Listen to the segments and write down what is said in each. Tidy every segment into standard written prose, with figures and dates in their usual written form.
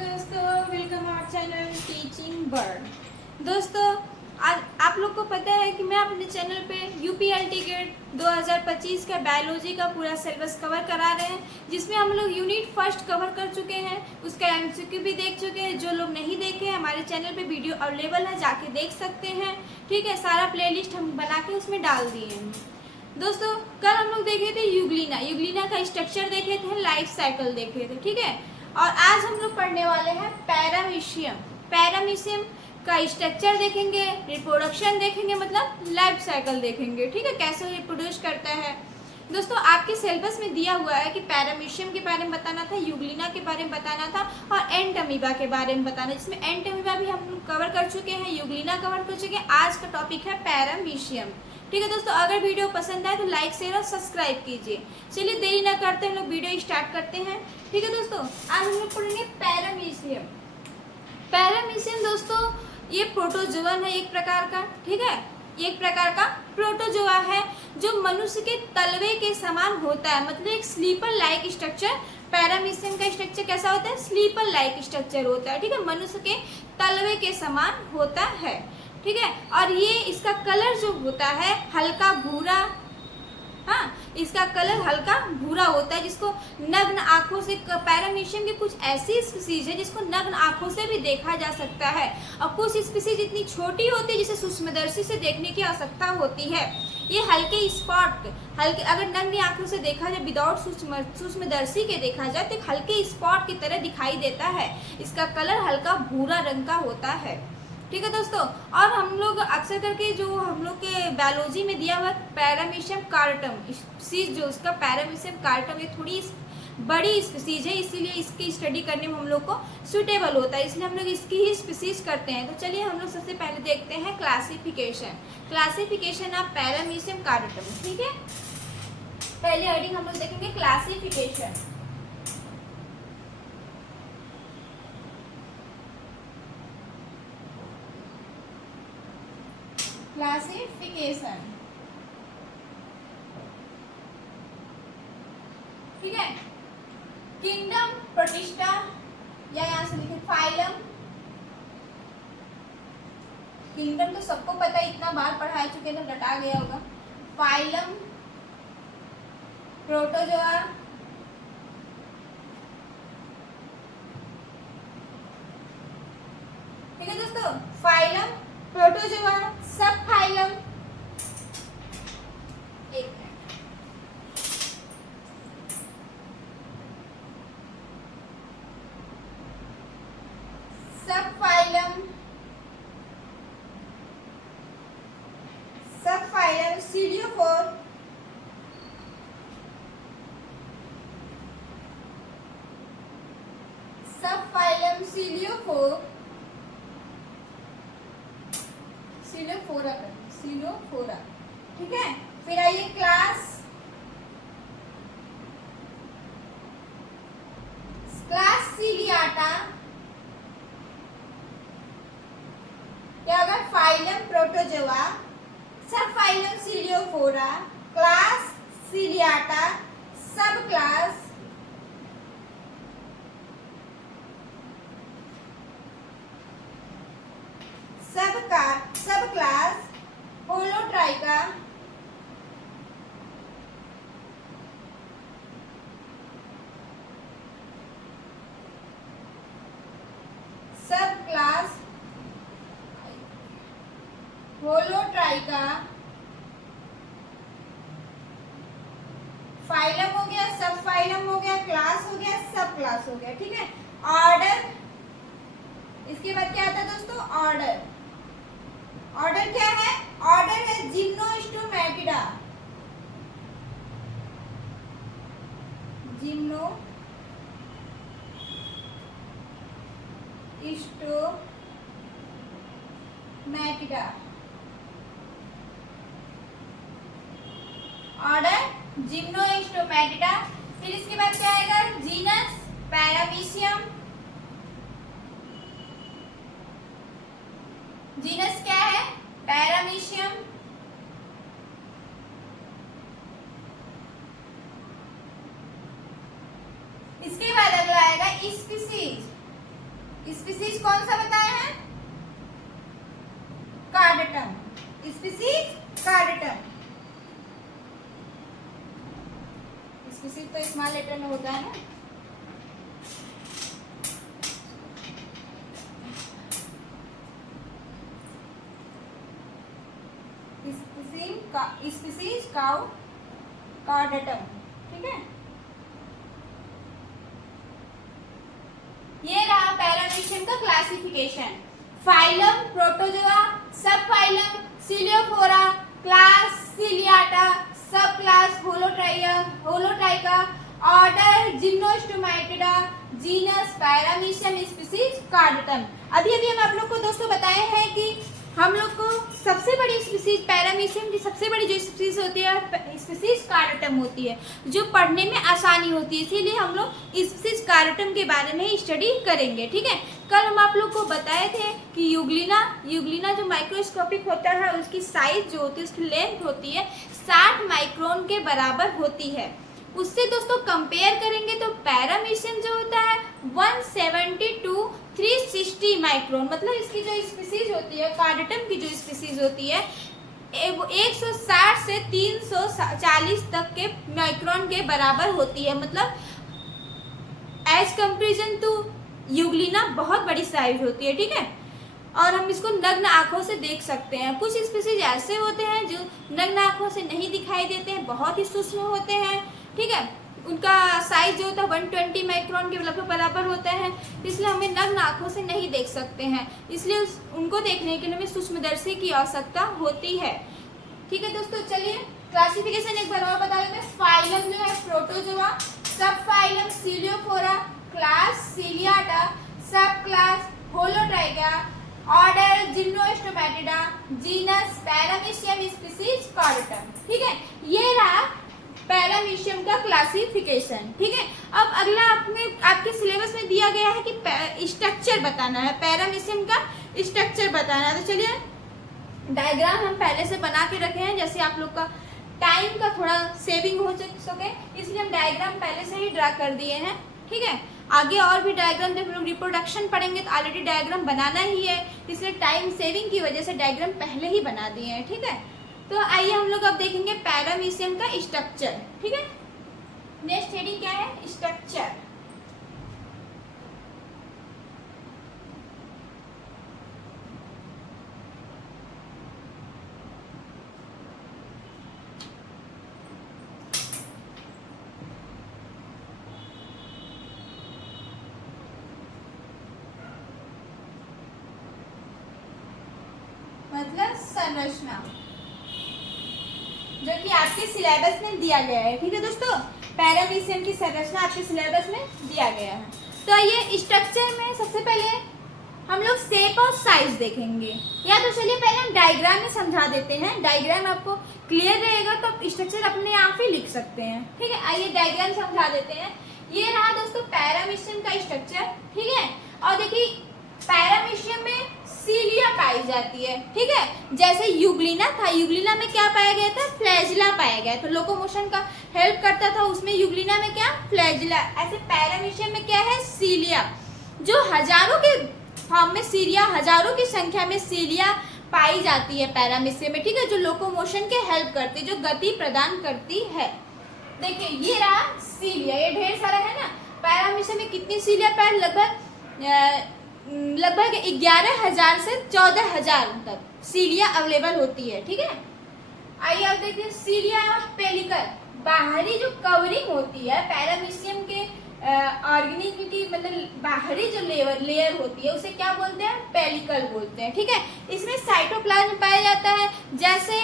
दोस्तों, welcome our channel teaching bird. दोस्तों, आज आप लोग को पता है कि मैं अपने चैनल पे यूपीएलटी गेट 2025 का बायोलॉजी का पूरा सिलेबस कवर करा रहे हैं, जिसमें हम लोग यूनिट फर्स्ट कवर कर चुके हैं। उसका एमसीक्यू भी देख चुके हैं। जो लोग नहीं देखे हैं, हमारे चैनल पे वीडियो अवेलेबल है, जाके देख सकते हैं। ठीक है, सारा प्लेलिस्ट हम बना के उसमें डाल दिए हैं। दोस्तों, कल हम लोग देखे थे यूग्लिना का स्ट्रक्चर देखे थे, लाइफ साइकिल देखे थे। ठीक है, और आज हम लोग पढ़ने वाले हैं पैरामीशियम का स्ट्रक्चर देखेंगे, रिप्रोडक्शन देखेंगे, मतलब लाइफ साइकिल देखेंगे। ठीक है, कैसे रिप्रोड्यूस करता है। दोस्तों, आपके सिलेबस में दिया हुआ है कि पैरामीशियम के बारे में बताना था, यूग्लिना के बारे में बताना था और एंट अमीबा के बारे में बताना, जिसमें एंट अमीबा भी हम लोग कवर कर चुके हैं, यूग्लिना कवर कर चुके हैं। आज का टॉपिक है पैरामीशियम। ठीक है दोस्तों, अगर वीडियो पसंद आए तो लाइक शेयर और सब्सक्राइब कीजिए। चलिए देरी ना करते हम लोग वीडियो स्टार्ट करते हैं। ठीक है दोस्तों, आज हम लोग पढ़ेंगे पैरामीशियम दोस्तों, ये प्रोटोजोवन है एक प्रकार का। ठीक है, एक प्रकार का प्रोटोजोआ है जो मनुष्य के तलवे के समान होता है, मतलब एक स्लीपर लाइक स्ट्रक्चर। पैरामीशियम का स्ट्रक्चर कैसा होता है? स्लीपर लाइक स्ट्रक्चर होता है। ठीक है, मनुष्य के तलवे के समान होता है। ठीक है, और ये इसका कलर जो होता है हल्का भूरा, हाँ, इसका कलर हल्का भूरा होता है, जिसको नग्न आंखों से, पैरामीशियम की कुछ ऐसी स्पीसीज है जिसको नग्न आंखों से भी देखा जा सकता है, और कुछ स्पीसीज इतनी छोटी होती है जिसे सूक्ष्मदर्शी से देखने की आवश्यकता होती है। ये हल्के स्पॉट, अगर नग्न आंखों से देखा जाए, विदाउट सूक्ष्मदर्शी के देखा जाए, तो एक हल्के स्पॉट की तरह दिखाई देता है। इसका कलर हल्का भूरा रंग का होता है। ठीक है दोस्तों, और हम लोग अक्सर करके जो हम लोग के बायोलॉजी में दिया हुआ पैरामीशियम कार्टम स्पीसीज, जो उसका पैरामीशियम कार्टम, ये थोड़ी बड़ी स्पीसीज है, इसीलिए इसकी स्टडी करने में हम लोग को सुटेबल होता है, इसलिए हम लोग इसकी ही स्पीसीज करते हैं। तो चलिए हम लोग सबसे पहले देखते हैं क्लासिफिकेशन ऑफ पैरामीशियम कार्टम। ठीक है, पहले हेडिंग हम लोग देखेंगे क्लासिफिकेशन। ठीक है, किंगडम प्रोटिस्टा, या यहां से लिखे फाइलम। किंगडम तो सबको पता है, इतना बार पढ़ा चुके तो रटा गया होगा। फाइलम प्रोटोजोआ, ठीक है दोस्तों, फाइलम प्रोटोजोआ, सब फाइलम, एक मिनट, सब फाइलम सीलियोफोर, सब फाइलम सिलोफोरा। ठीक है, फिर आइए क्लास सीलियाटा, क्या होगा? Phylum protozoa, sub phylum ciliophora, class सीलियाटा, सब क्लास सब क्लास होलोट्राइका, सब क्लास होलोट्राइका, फाइलम हो गया, सब फाइलम हो गया, क्लास हो गया, सब क्लास हो गया। ठीक है, ऑर्डर, इसके बाद क्या आता है दोस्तों? ऑर्डर क्या है? ऑर्डर है जिम्नोस्टोमैटिडा, ऑर्डर जिम्नोस्टोमैटिडा। फिर इसके बाद क्या आएगा? Genus paramecium. जीनस क्या है? पैरामीशियम। इसके बाद अगला आएगा स्पीसीज। स्पीसीज कौन सा बताए हैं? कार्डेटम, स्पीसीज कार्डेटम। स्पीसीज तो स्मॉल लेटर में होता है ना। स्पीसीज काउ कार्डेटम, ठीक है। ये रहा पैरामीशियम का classification. Phylum protozoa, sub phylum ciliophora, class ciliata, sub class holotricha, order gymnostomatida, genus paramecium, species caudatum. अभी अभी हम आप लोग को दोस्तों बताए हैं कि हम लोग को सबसे बड़ी स्पीसीज पैरामीशियम की सबसे बड़ी जो स्पीसीज होती है स्पीसीज कार्डेटम होती है, जो पढ़ने में आसानी होती है, इसीलिए हम लोग स्पीसीज कार्डेटम के बारे में स्टडी करेंगे, ठीक है। कल हम आप लोग को बताए थे कि यूग्लिना जो माइक्रोस्कोपिक होता है उसकी साइज जो होती है, उसकी लेंथ होती है 60 माइक्रोन के बराबर होती है। उससे दोस्तों कंपेयर करेंगे तो पैरामीशियम जो होता है 170 to 360 माइक्रोन, मतलब इसकी जो स्पीसीज होती है कार्डेटम की जो स्पीसीज होती है 160 से 340 तक के माइक्रोन के बराबर होती है, मतलब एज कंपेरिजन टू यूग्लिना बहुत बड़ी साइज होती है, ठीक है। और हम इसको नग्न आंखों से देख सकते हैं। कुछ स्पीसीज ऐसे होते हैं जो नग्न आंखों से नहीं दिखाई देते हैं, बहुत ही सूक्ष्म होते हैं, ठीक है। उनका साइज जो होता है 120 माइक्रोन के बराबर होता है, इसलिए हमें नग्न आंखों से नहीं देख सकते हैं, इसलिए उनको देखने के लिए हमें सूक्ष्मदर्शी की आवश्यकता होती है, ठीक है दोस्तों। चलिए क्लासिफिकेशन एक बार और बता देते हैं। फाइलम जो है protozoa, sub phylum ciliophora, class ciliata, sub class holotricha, order gymnostomatida, genus paramecium, species caudatum, ठीक है। ये रहा पैरामीशियम का क्लासिफिकेशन, ठीक है। अब अगला आपके सिलेबस में दिया गया है कि स्ट्रक्चर बताना है, पैरामीशियम का स्ट्रक्चर बताना है। तो चलिए डायग्राम हम पहले से बना के रखे हैं, जैसे आप लोग का टाइम का थोड़ा सेविंग हो सके, इसलिए हम डायग्राम पहले से ही ड्रा कर दिए हैं, ठीक है। आगे और भी डायग्राम जब हम लोग रिप्रोडक्शन पढ़ेंगे तो ऑलरेडी डायग्राम बनाना ही है, इसलिए टाइम सेविंग की वजह से डायग्राम पहले ही बना दिए हैं, ठीक है। तो आइए हम लोग अब देखेंगे पैरामीशियम का स्ट्रक्चर, ठीक है। नेक्स्ट हेडिंग क्या है? स्ट्रक्चर। मतलब संरचना, जो कि आपके सिलेबस में दिया गया है, ठीक है दोस्तों। पैरामीशियम की संरचना आपके सिलेबस में दिया गया है। तो ये स्ट्रक्चर में सबसे पहले हम लोग शेप और साइज देखेंगे, या तो चलिए पहले हम डायग्राम में समझा देते हैं, डायग्राम आपको क्लियर रहेगा तो आप स्ट्रक्चर अपने आप ही लिख सकते हैं, ठीक है। आइए डायग्राम समझा देते हैं। ये रहा दोस्तों पैरामीशियम का स्ट्रक्चर, ठीक है। और देखिए पैरामीशियम में सीलिया पाई जाती है, ठीक है। जैसे यूग्लिना था, यूग्लिना में क्या पाया गया था? फ्लैजिला पाया गया, तो लोकोमोशन का हेल्प करता था उसमें, यूग्लिना में क्या? फ्लैजिला। ऐसे पैरामीशियम में क्या है? सीलिया, जो हजारों के फॉर्म में सीलिया, हजारों की संख्या में सीलिया पाई जाती है पैरामीशियम में, ठीक है, जो लोकोमोशन के हेल्प करती है, जो गति प्रदान करती है। देखिए ये रहा सीलिया, ये ढेर सारा है ना। पैरामीशियम में कितनी सीलिया पाए? लगभग 11,000 से 14,000 तक सीलिया अवेलेबल होती है, ठीक है। आइए अब देखिए सीलिया और पेलिकल, बाहरी जो कवरिंग होती है पैरामीशियम के ऑर्गेनिज्म की, मतलब बाहरी जो लेयर होती है उसे क्या बोलते हैं? पेलिकल बोलते हैं, ठीक है। इसमें साइटोप्लाज्म पाया जाता है। जैसे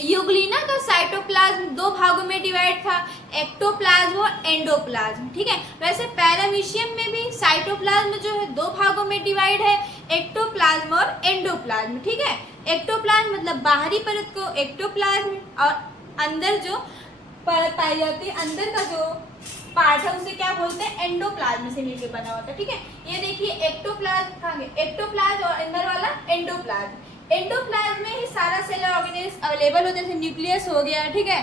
यूग्लिना का साइटोप्लाज्म 2 भागों में डिवाइड था, एक्टोप्लाज्म और एंडोप्लाज्म, ठीक है। वैसे पैरामीशियम में भी साइटोप्लाज्म जो है 2 भागों में डिवाइड है, एक्टोप्लाज्म और एंडोप्लाज्म, ठीक है। एक्टोप्लाज्म मतलब बाहरी परत को एक्टोप्लाज्म, और अंदर जो परत पाई जाती है, अंदर का जो पार्ट है उसे क्या बोलते हैं? एंडोप्लाज्म से मिलकर बना होता है, ठीक है। ये देखिए एक्टोप्लाज्म कहाँ गए? एक्टोप्लाज्म और अंदर वाला एंडोप्लाज्म। एंडोप्लाज्म में ही सारा सेल ऑर्गेनेल्स अवेलेबल होते हैं, न्यूक्लियस हो गया, ठीक है।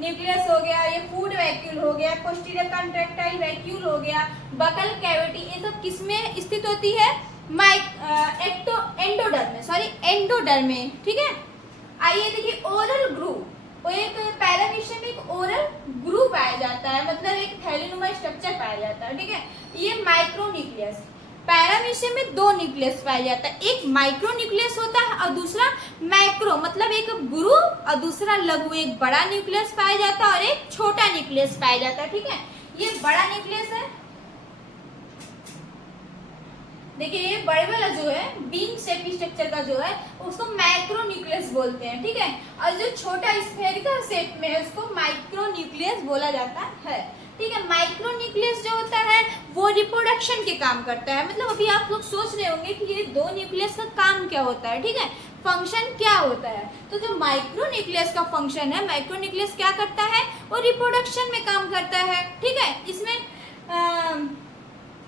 न्यूक्लियस हो गया, ये फूड वैक्यूल हो गया, पोस्टीरियर कंट्रैक्टाइल वैक्यूल हो गया, बकल कैविटी, ये सब किसमें स्थित होती है? एंडोडर्म में, ठीक है। आइए देखिए ओरल ग्रूव, एक पैरामीशियम में एक ओरल ग्रूव पाया जाता है, मतलब एक थैलीनुमा स्ट्रक्चर पाया जाता है, ठीक है। ये माइक्रोन्यूक्लियस, पैरामीशियम में दो न्यूक्लियस पाया जाता है, एक माइक्रो न्यूक्लियस होता है और दूसरा मैक्रो, मतलब एक गुरु और दूसरा लघु, एक बड़ा न्यूक्लियस पाया जाता है और एक छोटा न्यूक्लियस पाया जाता है, ठीक है। ये बड़ा न्यूक्लियस है, देखिए ये बड़े वाला जो है बीन शेप स्ट्रक्चर का जो है उसको मैक्रो न्यूक्लियस बोलते हैं, ठीक है। और जो छोटा स्फेरिकल शेप में है उसको माइक्रो न्यूक्लियस बोला जाता है, ठीक है। माइक्रो न्यूक्लियस जो होता है वो रिप्रोडक्शन के काम करता है, मतलब अभी आप लोग सोच रहे होंगे कि ये दो न्यूक्लियस का काम क्या होता है, ठीक है, फंक्शन क्या होता है। तो जो माइक्रो न्यूक्लियस का फंक्शन है, माइक्रो न्यूक्लियस क्या करता है, वो रिप्रोडक्शन में काम करता है, ठीक है। इसमें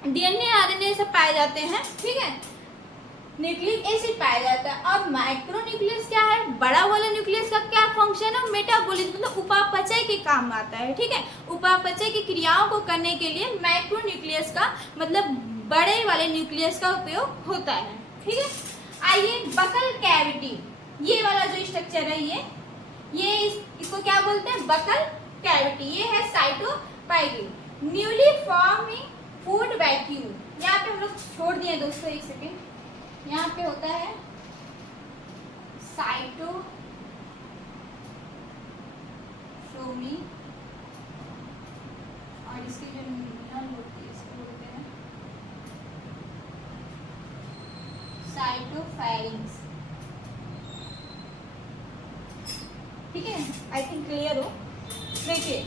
डीएनए आरएनए सब पाए जाते हैं, ठीक है, न्यूक्लिक एसिड पाया जाता है। और माइक्रो न्यूक्लियस क्या है, बड़ा वाला न्यूक्लियस का क्या फंक्शन है, मेटाबॉलिज्म, मतलब उपापचय के काम आता है, ठीक है। उपापचय की क्रियाओं को करने के लिए माइक्रो न्यूक्लियस का मतलब बड़े वाले न्यूक्लियस का उपयोग होता है, ठीक है। आइए बकल कैविटी, ये वाला जो स्ट्रक्चर है ये इसको क्या बोलते हैं, बकल कैविटी। ये है cytoplasm, newly forming food vacuole. यहाँ पे हम लोग छोड़ दिए दोस्तों, एक सेकेंड, यहाँ पे होता है साइटोसोमी और इसकी जो नल होती है इसको बोलते हैं साइटोफैरिंग्स, ठीक है। आई थिंक क्लियर हो। देखिए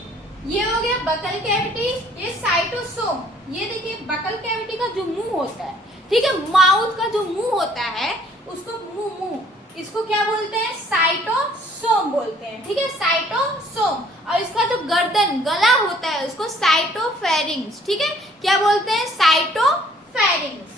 ये हो गया बकल कैविटी, ये साइटोसोम। ये देखिए बकल कैविटी का जो मुंह होता है, ठीक है, माउथ का जो मुंह होता है उसको मुंह इसको क्या बोलते हैं, साइटोसोम बोलते हैं, ठीक है, साइटोसोम। और इसका जो गर्दन गला होता है उसको साइटोफेरिंग्स, ठीक है, क्या बोलते हैं, साइटोफेरिंग्स।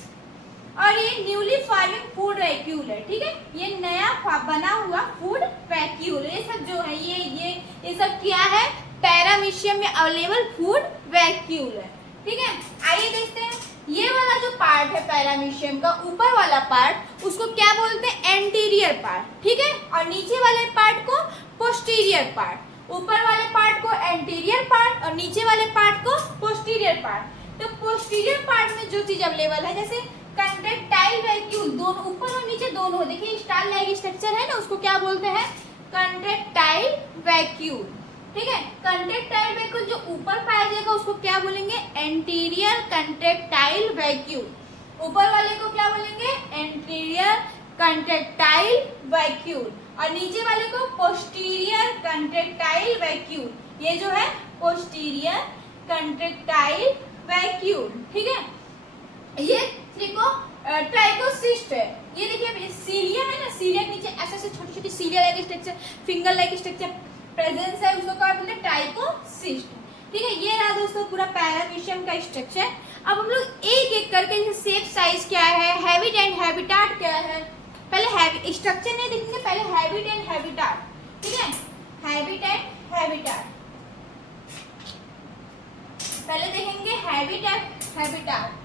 और ये न्यूली फॉर्मिंग फूड वैक्यूल है, ठीक है, ये नया बना हुआ फूड वैक्यूल। ये सब जो है ये सब क्या है, पैरामीशियम में अवेलेबल फूड वैक्यूल है, ठीक है। आइए देखते हैं ये वाला जो पार्ट है पैरामीशियम का, ऊपर वाला पार्ट उसको क्या बोलते हैं, एंटीरियर पार्ट, ठीक है, और नीचे वाले पार्ट को पोस्टीरियर पार्ट। ऊपर वाले पार्ट को एंटीरियर पार्ट और नीचे वाले पार्ट को पोस्टीरियर पार्ट। तो पोस्टीरियर पार्ट में जो चीज अवेलेबल है, जैसे कंट्रैक्टाइल वैक्यूल, दोनों ऊपर और नीचे दोनों, देखिए स्टार लाइक स्ट्रक्चर है ना, उसको क्या बोलते हैं, कंट्रैक्टाइल वैक्यूल, ठीक है। कंट्रैक्टाइल वैक्यूल जो ऊपर पाया जाएगा उसको क्या बोलेंगे, एंटीरियर कंट्रैक्टाइल वैक्यूल। ऊपर वाले को क्या बोलेंगे, एंटीरियर कंट्रैक्टाइल वैक्यूल, और नीचे वाले को पोस्टीरियर कंट्रैक्टाइल वैक्यूल। ये जो है पोस्टीरियर कंट्रैक्टाइल वैक्यूल, ठीक है। ये ट्राइकोसिस्ट है, ये देखिए सीलिया है ना, सीलिया के नीचे ऐसे ऐसे छोटी छोटी cilia like structure, finger like structure presence है, उसको क्या बोलते हैं, ट्राइकोसिस्ट, ठीक है। ये रहा दोस्तों पूरा पैरामीशियम का स्ट्रक्चर। अब हम लोग एक एक करके जैसे शेप साइज क्या है, हैबिट एंड हैबिटाट क्या है, पहले स्ट्रक्चर नहीं देखेंगे, पहले हैबिट एंड हैबिटाट, ठीक है, हैबिट एंड हैबिटाट पहले देखेंगे, हैबिट एंड हैबिटाट।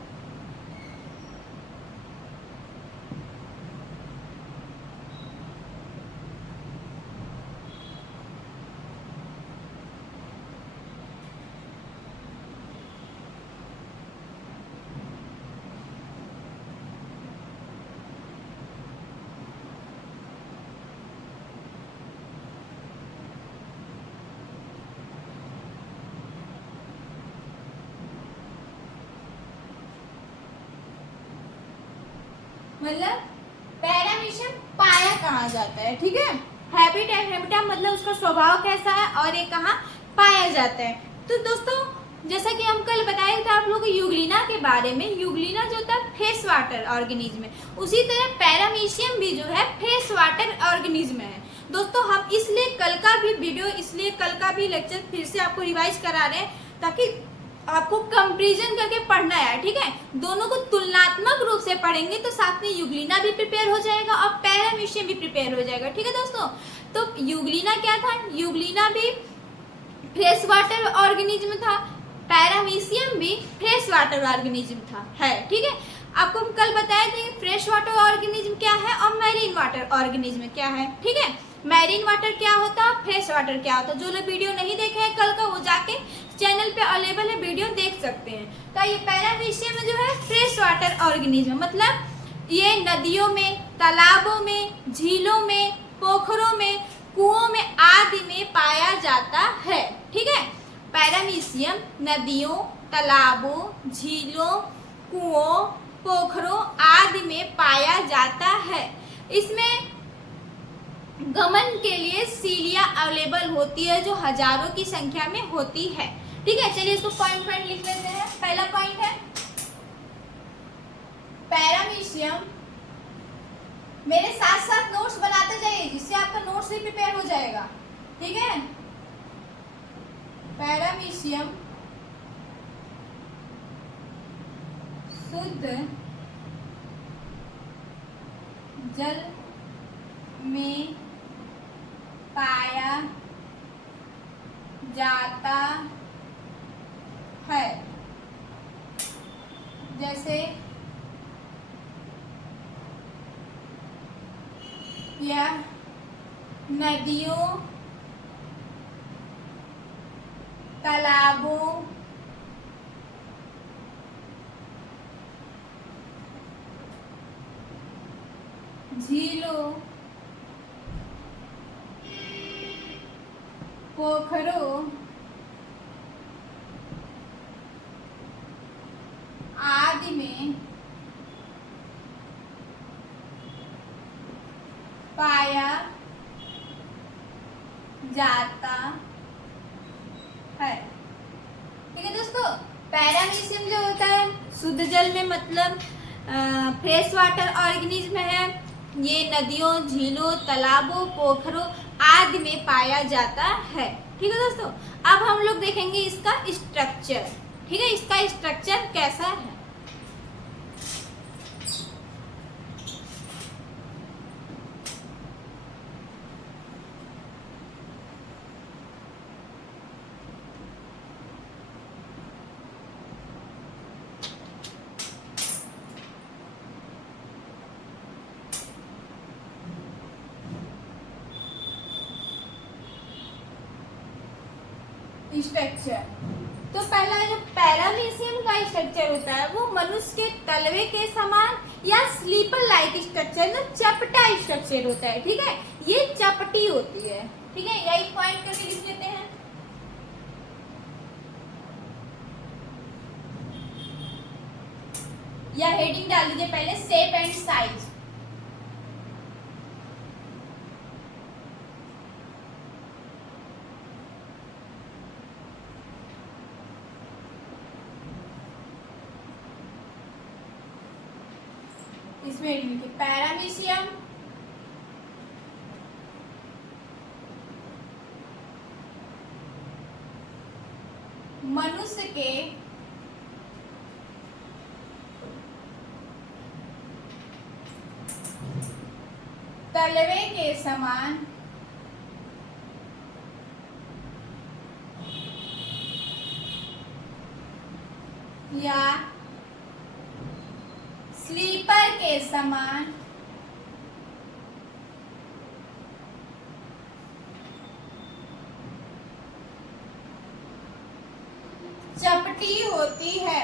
मतलब पैरामीशियम पाया कहाँ जाता है, ठीक है, हैबिट एंड हैबिटाट मतलब उसका स्वभाव कैसा है और ये कहाँ पाया जाता है। तो दोस्तों जैसा कि हम कल बताए थे आप लोगों को यूग्लिना के बारे में, यूग्लिना जो होता है फ्रेश वाटर ऑर्गेनिज्म है, उसी तरह पैरामीशियम भी जो है फ्रेश वाटर ऑर्गेनिज्म है। दोस्तों हम इसलिए कल का भी वीडियो, इसलिए कल का भी लेक्चर फिर से आपको रिवाइज करा रहे हैं ताकि आपको कंपैरिजन करके पढ़ना है, ठीक है। दोनों को तुलनात्मक रूप से पढ़ेंगे तो साथ में यूग्लिना भी प्रिपेयर हो जाएगा और पैरामीशियम भी प्रिपेयर हो जाएगा, ठीक है दोस्तों। तो यूग्लिना क्या था, यूग्लिना भी फ्रेश वाटर ऑर्गेनिज्म था, पैरामीशियम भी फ्रेश वाटर ऑर्गेनिज्म था, है। ठीक है, आपको हम कल बताए थे फ्रेश वाटर ऑर्गेनिज्म क्या है और मैरीन वाटर ऑर्गेनिज्म क्या है। ठीक है, मैरीन वाटर क्या होता है, फ्रेश वाटर क्या होता है। जो लोग वीडियो नहीं देखे हैं कल का, वो जाके चैनल पे अवेलेबल है, वीडियो देख सकते हैं। तो ये पैरामीशियम में जो है फ्रेश वाटर ऑर्गेनिज्म, मतलब ये नदियों में, तालाबों में, झीलों में, पोखरों में, कुओं में आदि में पाया जाता है। ठीक है, पैरामीशियम नदियों, तालाबों, झीलों, कुओं, पोखरों आदि में पाया जाता है। इसमें गमन के लिए सीलिया अवेलेबल होती है, जो हजारों की संख्या में होती है। ठीक है, चलिए इसको पॉइंट पॉइंट लिख लेते हैं। पहला पॉइंट है पैरामीशियम। मेरे साथ साथ नोट्स बनाते जाइए, जिससे आपका नोट्स भी प्रिपेयर हो जाएगा। ठीक है, पैरामीशियम शुद्ध जल में पाया जाता है, जैसे यह नदियों, तालाबों, झीलों, पोखरों आदि में पाया जाता है। ठीक है दोस्तों, पैरामीशियम जो होता है शुद्ध जल में, मतलब फ्रेश वाटर ऑर्गेनिज्म है। ये नदियों, झीलों, तालाबों, पोखरों आदि में पाया जाता है। ठीक है दोस्तों, अब हम लोग देखेंगे इसका स्ट्रक्चर। ठीक है, इसका स्ट्रक्चर कैसा है। स्ट्रक्चर तो पहला जो पैरामीशियम का स्ट्रक्चर होता है वो मनुष्य के तलवे के समान या स्लीपर लाइक स्ट्रक्चर में चपटा स्ट्रक्चर होता है। ठीक है, ये चपटी होती है। ठीक है, यही पॉइंट करके लिख लेते हैं। या हेडिंग डाल दीजिए पहले, शेप एंड साइज। इसमें लिखिए पैरामीशियम मनुष्य के तलवे के समान या स्लीपर के समान चपटी होती है।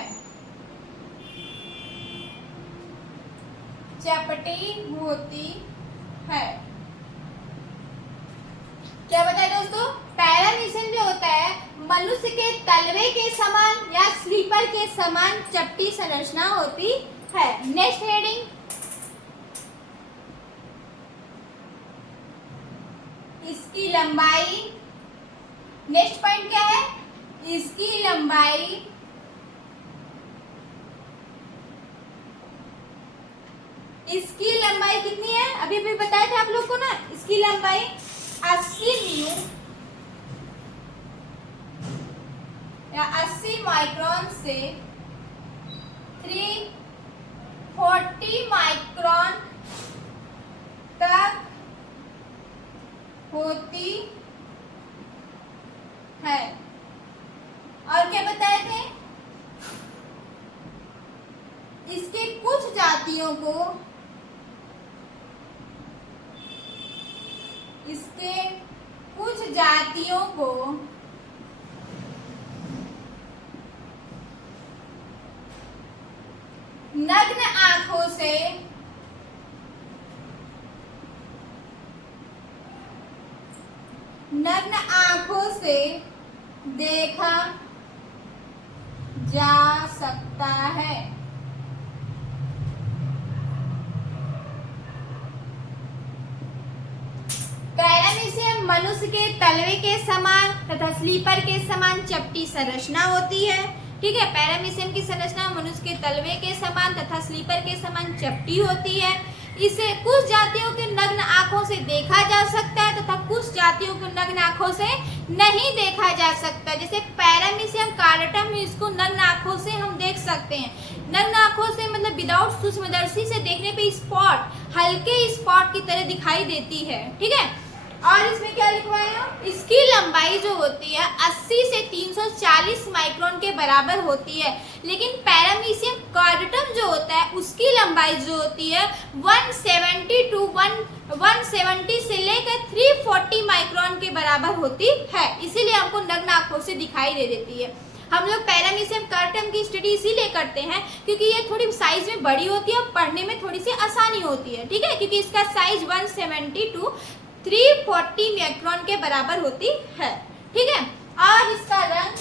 चपटी होती है। क्या बताया दोस्तों, पैरामीशियम जो होता है मनुष्य के तलवे के समान या स्लीपर के समान चपटी संरचना होती है। नेक्स्ट हेडिंग, इसकी लंबाई। नेक्स्ट पॉइंट क्या है, इसकी लंबाई इसकी लंबाई कितनी है, अभी अभी बताया था आप लोग को ना। इसकी लंबाई 80 म्यू या 80 माइक्रोन से 340 माइक्रोन तक होती है। और क्या बताए थे, इसके कुछ जातियों को, इसके कुछ जातियों को नग्न आंखों से देखा जा सकता है। पैरामीशियम मनुष्य के तलवे के समान तथा स्लीपर के समान चपटी संरचना होती है। ठीक है, पैरामीशियम की संरचना मनुष्य के तलवे के समान तथा स्लीपर के समान चपटी होती है। इसे कुछ जातियों के नग्न आंखों से देखा जा सकता है तथा कुछ जातियों को नग्न आंखों से नहीं देखा जा सकता। जैसे पैरामीशियम कार्डाटम, इसको नग्न आंखों से हम देख सकते हैं। नग्न आंखों से मतलब विदाउट सूक्ष्मदर्शी से देखने पे स्पॉट, हल्के स्पॉट की तरह दिखाई देती है। ठीक है, और इसमें क्या लिखवाया, इसकी लंबाई जो होती है 80 से 340 माइक्रोन के बराबर होती है। लेकिन पैरामीशियम कार्डाटम जो होता है उसकी लंबाई जो होती है 170 से लेकर 340 माइक्रोन के बराबर होती है। इसीलिए हमको नग्न आंखों से दिखाई दे देती है। हम लोग पैरामीशियम कार्डाटम की स्टडी इसीलिए करते हैं क्योंकि ये थोड़ी साइज में बड़ी होती है और पढ़ने में थोड़ी सी आसानी होती है। ठीक है, क्योंकि इसका साइज 170 to 340 माइक्रोन के बराबर होती है। ठीक है, और इसका रंग,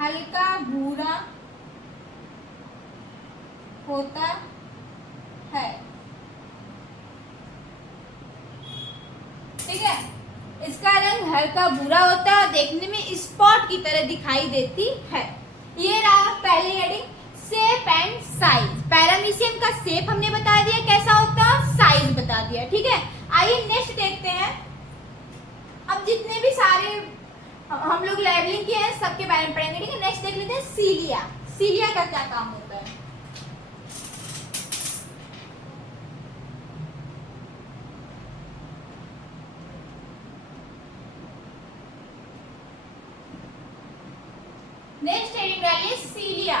हल्का भूरा होता है। ठीक है, इसका रंग हल्का भूरा होता है और देखने में स्पॉट की तरह दिखाई देती है। ये रहा पहली heading, shape and size. Paramecium का शेप हमने बता दिया कैसा होता है, साइज बता दिया। ठीक है, आइए नेक्स्ट देखते हैं। अब जितने भी सारे हम लोग लेबलिंग किए हैं सबके बारे में पढ़ेंगे। ठीक है, नेक्स्ट देख लेते हैं सीलिया। सीलिया का क्या काम होता है। नेक्स्ट हेडिंग डालिए सीलिया।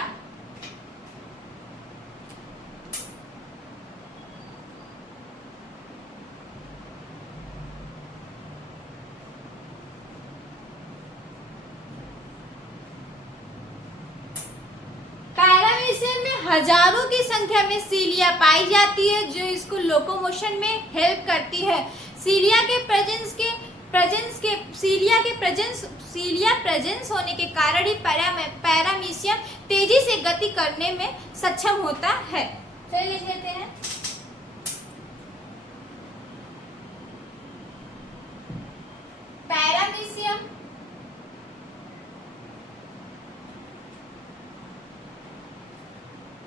पैरामीशियम में हजारों की संख्या में सीलिया पाई जाती है जो इसको लोकोमोशन में हेल्प करती है। सीलिया प्रेजेंस होने के कारण ही पैरामीशियम तेजी से गति करने में सक्षम होता है। चलिए लिख लेते हैं। पैरामीशियम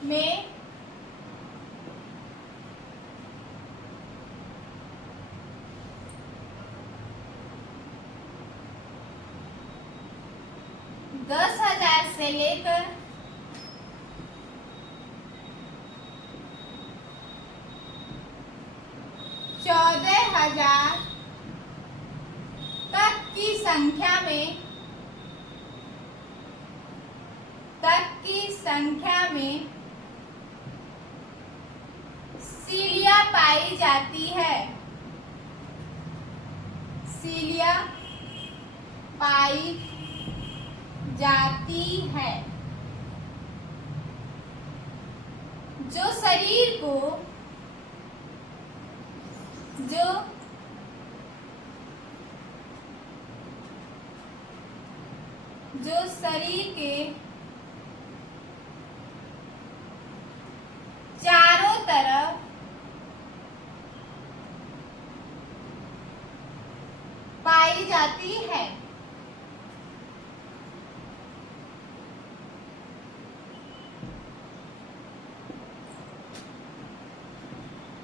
में दस 10,000 से लेकर 14,000 तक की संख्या में सीलिया पाई जाती है। सीलिया पाई जाती है जो शरीर के चारों तरफ पाई जाती है।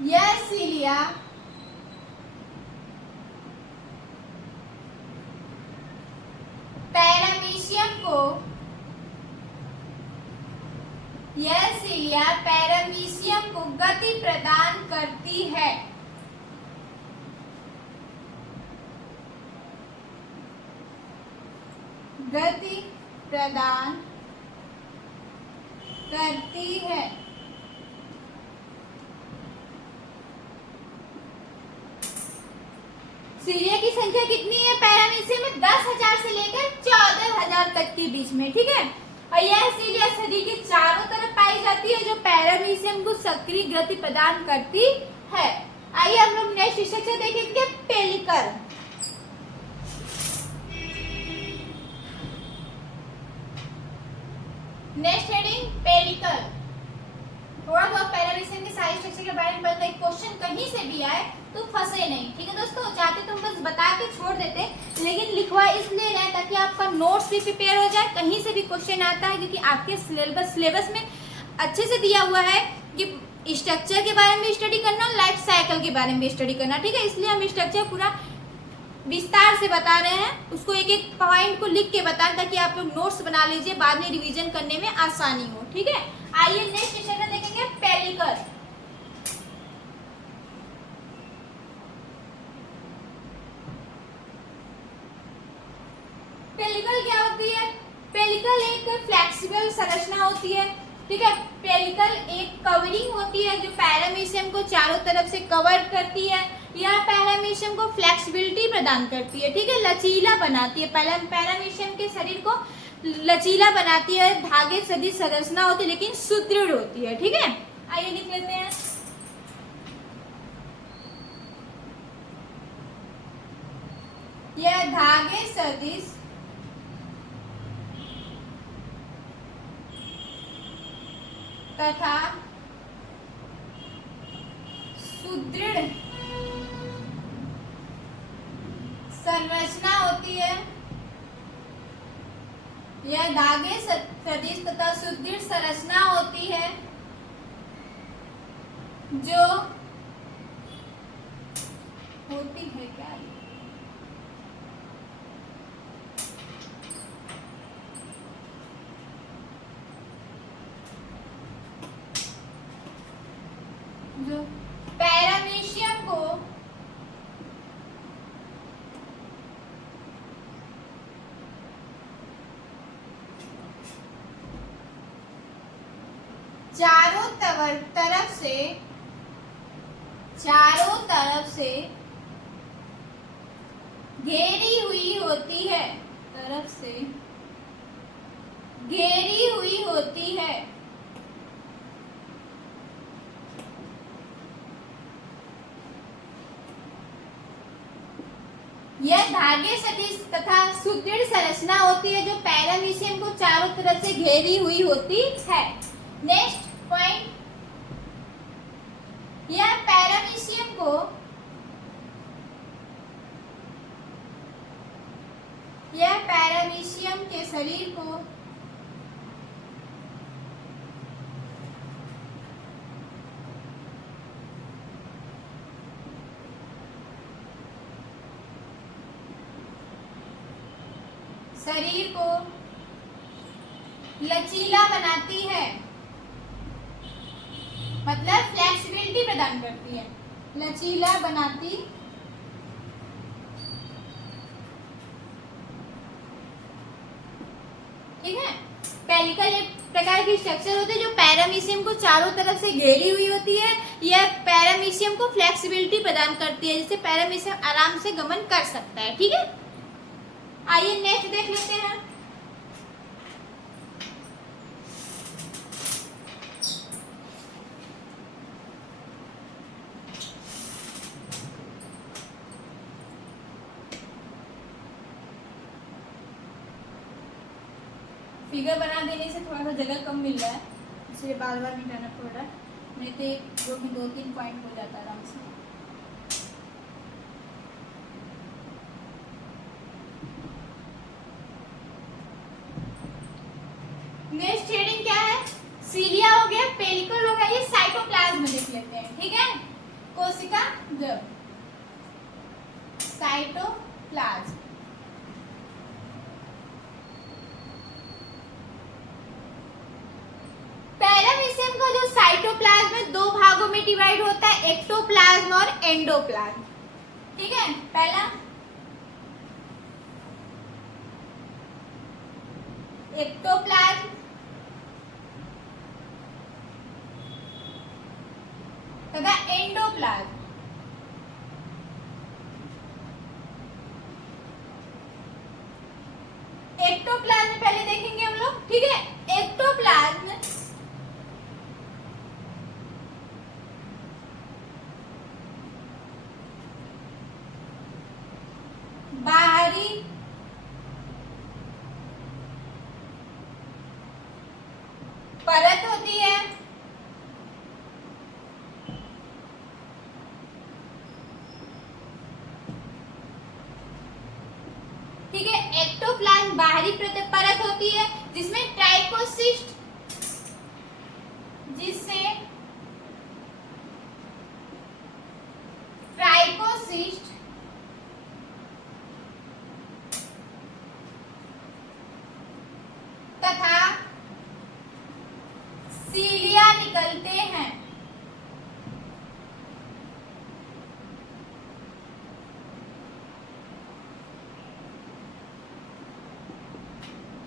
यह सीलिया पैरामीशियम को यह सीलिया पैरामीशियम को गति प्रदान करती है। गति प्रदान करती है। सीलिया की संख्या कितनी है पैरामीशियम में? 10,000 से लेकर 14,000 तक के बीच में, ठीक है। और यह सीलिया शरीर के चारों तरफ पाई जाती है, जो पैरामीशियम को सक्रिय गति प्रदान करती है। आइए हम लोग नेक्स्ट स्ट्रक्चर देखेंगे, पेलिकल। Next heading pellicle. थोड़ा बहुत पैरामीशियम के सारे स्ट्रक्चर के बारे में पता है, क्वेश्चन कहीं से भी आए तो फंसे नहीं, ठीक है दोस्तों। चाहते तो हम बस बता के छोड़ देते, लेकिन लिखवा इसलिए रहे ताकि आपका नोट्स भी प्रिपेयर हो जाए। कहीं से भी क्वेश्चन आता है क्योंकि आपके सिलेबस में अच्छे से दिया हुआ है कि स्ट्रक्चर के बारे में स्टडी करना, लाइफ साइकिल के बारे में स्टडी करना, ठीक है। इसलिए हम स्ट्रक्चर पूरा विस्तार से बता रहे हैं, उसको एक एक पॉइंट को लिख के बताएं ताकि आप लोग नोट्स बना लीजिए, बाद में रिवीजन करने में आसानी हो, ठीक है। आइए नेक्स्ट स्ट्रक्चर देखेंगे, पेलिकल। पेलिकल क्या होती है? पेलिकल एक फ्लेक्सिबल संरचना होती है, ठीक है। पेलिकल एक कवरिंग होती है जो पैरामीशियम को चारों तरफ से कवर करती है। यह पैरामीशियम को फ्लेक्सिबिलिटी प्रदान करती है, ठीक है, लचीला बनाती है। पैरामीशियम के शरीर को लचीला बनाती है, धागे सदिश संरचना होती है लेकिन सुदृढ़ होती है, ठीक है। आइए लिख लेते हैं, यह धागे सदिश तथा सुदृढ़ संरचना होती है। यह धागे सदिश तथा सुदृढ़ संरचना होती है जो होती है क्या जो पैरामीशियम को चारों तरफ से घेरी हुई होती है, तरफ से घेरी हुई होती है। यह धागे सदिश तथा सुदृढ़ संरचना होती है जो पैरामीशियम को चारों तरफ से घेरी हुई होती है। नेक्स्ट पॉइंट, यह पैरामीशियम के शरीर को लचीला बनाती है, मतलब फ्लेक्सिबिलिटी प्रदान करती है, लचीला बनाती ठीक है। पेलिकल एक प्रकार की स्ट्रक्चर होती है जो पैरामीशियम को चारों तरफ से घेरी हुई होती है। यह पैरामीशियम को फ्लेक्सिबिलिटी प्रदान करती है जिससे पैरामीशियम आराम से गमन कर सकता है, ठीक है। आइए नेक्स्ट देख लेते हैं, फिगर बना देने से थोड़ा सा जगह कम मिल रहा है, इसलिए बार बार मिटाना पड़ रहा है, नहीं तो दो तीन पॉइंट हो जाता है आराम से। नेक्स्ट हेडिंग क्या है? सीलिया हो गया, पेलिकल हो गया, ये साइटोप्लाज्म देख लेते हैं, ठीक है। कोशिका द्रव, साइटोप्लाज्म। ऑर्गेनिज्म का जो साइटोप्लाज्म है दो भागों में डिवाइड होता है, एक्टोप्लाज्म और एंडोप्लाज्म। ठीक है, पहला एक्टोप्लाज्म तथा एंडोप्लाज्म। एक्टोप्लाज्म पहले देखेंगे हम लोग। ठीक है, एक्टोप्लाज्म बाहरी परत होती है ठीक है, एक्टोप्लाज्म बाहरी परत होती है जिसमें ट्राइकोसिस्ट तथा सीलिया निकलते हैं।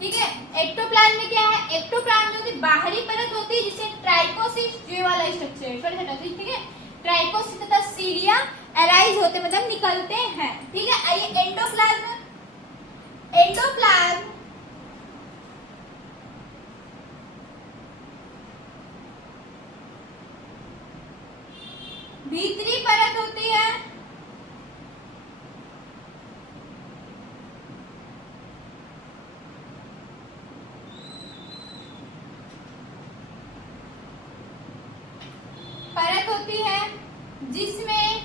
ठीक है, एक्टोप्लाज्म में क्या है, एक्टोप्लाज्म में बाहरी परत होती है जिसे ट्राइकोसिस्ट ये वाला स्ट्रक्चर है, ठीक है, ट्राइकोसिस्ट तथा सीलिया अराइज होते मतलब निकलते हैं। ठीक है, आइए एंडोप्लाज्म। एंडोप्लाज्म भीतरी परत होती है जिसमें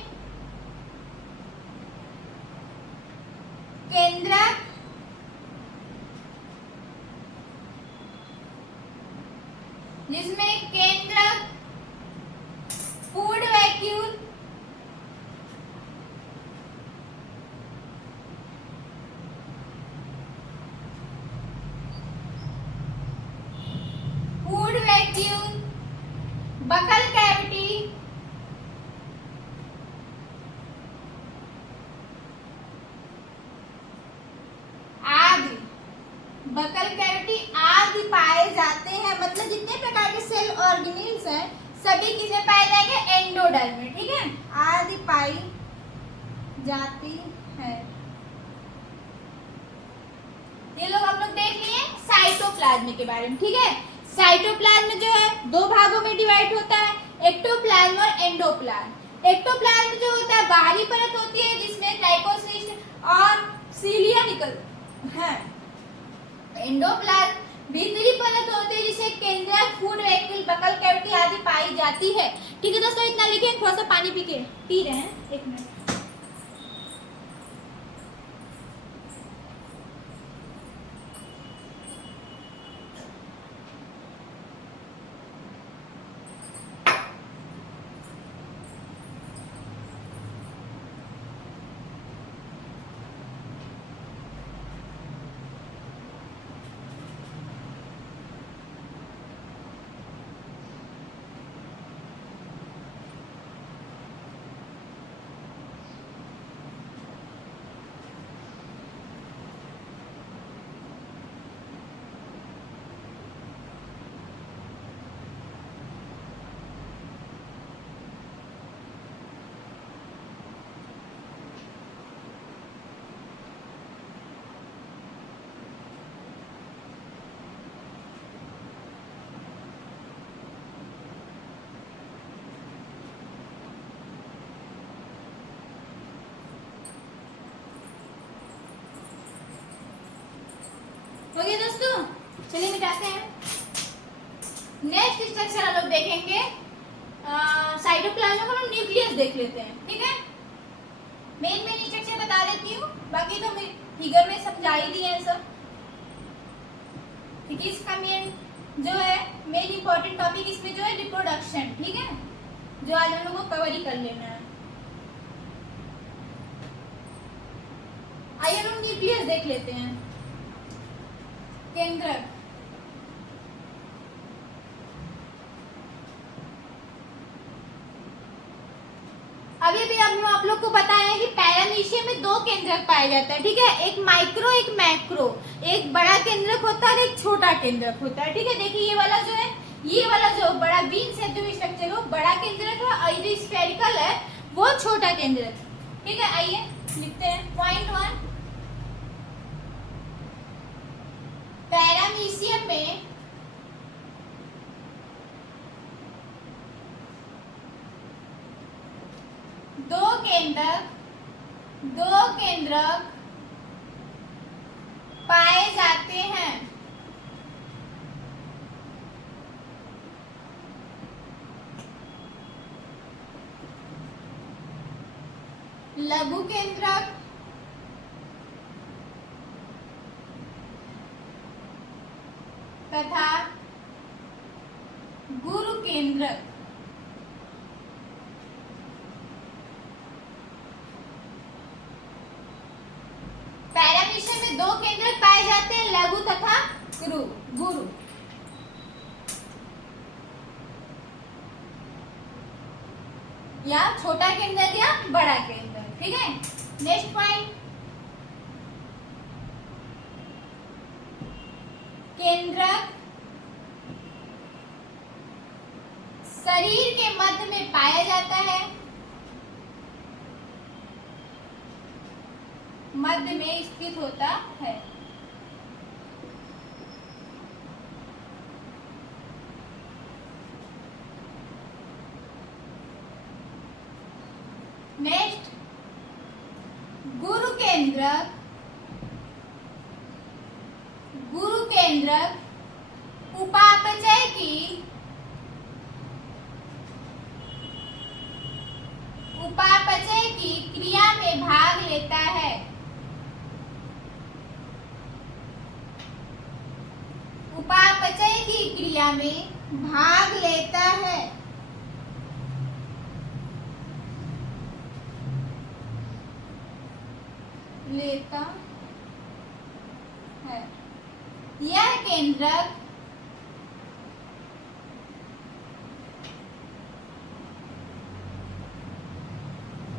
केंद्रक फूड वैक्यूल बकल कैविटी आदि पाए जाते हैं। मतलब जितने प्रकार के सेल ऑर्गेनिल्स हैं सभी किसमें पाए जाएंगे, एंडोडर्म में। ठीक है, आदि पाई जाती है। ये लोग हम लोग देख लिए साइटोप्लाज्म के बारे में। ठीक है, साइटोप्लाज्म जो है दो भागों में डिवाइड होता है, एक्टोप्लाज्म और एंडोप्लाज्म। एक्टोप्लाज्म जो होता है बाहरी परत होती है जिसमें ट्राइकोसिस्ट और सीलिया निकल है। एंडोप्लाज्म भीतरी परत होती है जिसे केंद्रक, फूड वैक्यूल, बकल कैविटी आदि पाई जाती है। ठीक है दोस्तों, इतना लिखे, थोड़ा सा पानी पी रहे हैं, एक मिनट। हो गया दोस्तों, चलिए मिटाते हैं। नेक्स्ट स्ट्रक्चर हम लोग देखेंगे साइटोप्लाज्म का, हम न्यूक्लियस देख लेते हैं। ठीक है, मेन स्ट्रक्चर बता देती हूँ, बाकी तो फिगर में समझा ही दिए हैं सब। ठीक है, इसका मेन जो है मेन इंपॉर्टेंट टॉपिक इसमें जो है रिप्रोडक्शन। ठीक है, जो आज हम लोग को कवर ही कर लेना है। आइए हम न्यूक्लियस देख लेते हैं। केंद्रक, अभी भी हम आप लोग को बताया है कि पैरामीशियम में दो केंद्रक पाया जाता है, ठीक है, एक माइक्रो एक मैक्रो। एक बड़ा केंद्रक होता है और एक छोटा केंद्रक होता है, ठीक है। देखिए ये वाला जो है, ये वाला जो बड़ा बीन से जो स्ट्रक्चर है वो बड़ा केंद्रक है और जो स्फेरिकल है वो छोटा केंद्रक है, ठीक है। आइए लिखते हैं पॉइंट 1, पैरामीशियम में दो केंद्रक पाए जाते हैं। लघु केंद्रक तथा गुरु केंद्रक। पैरामीशियम में दो केंद्रक पाए जाते हैं, लघु तथा गुरु। या छोटा केंद्रक या बड़ा केंद्रक, ठीक है। नेक्स्ट पॉइंट, केंद्रक शरीर के मध्य में पाया जाता है, मध्य में स्थित होता है। नेक्स्ट, गुरु केंद्रक उपापचय की क्रिया में भाग लेता है। उपापचय की क्रिया में भाग लेता है। यह केंद्रक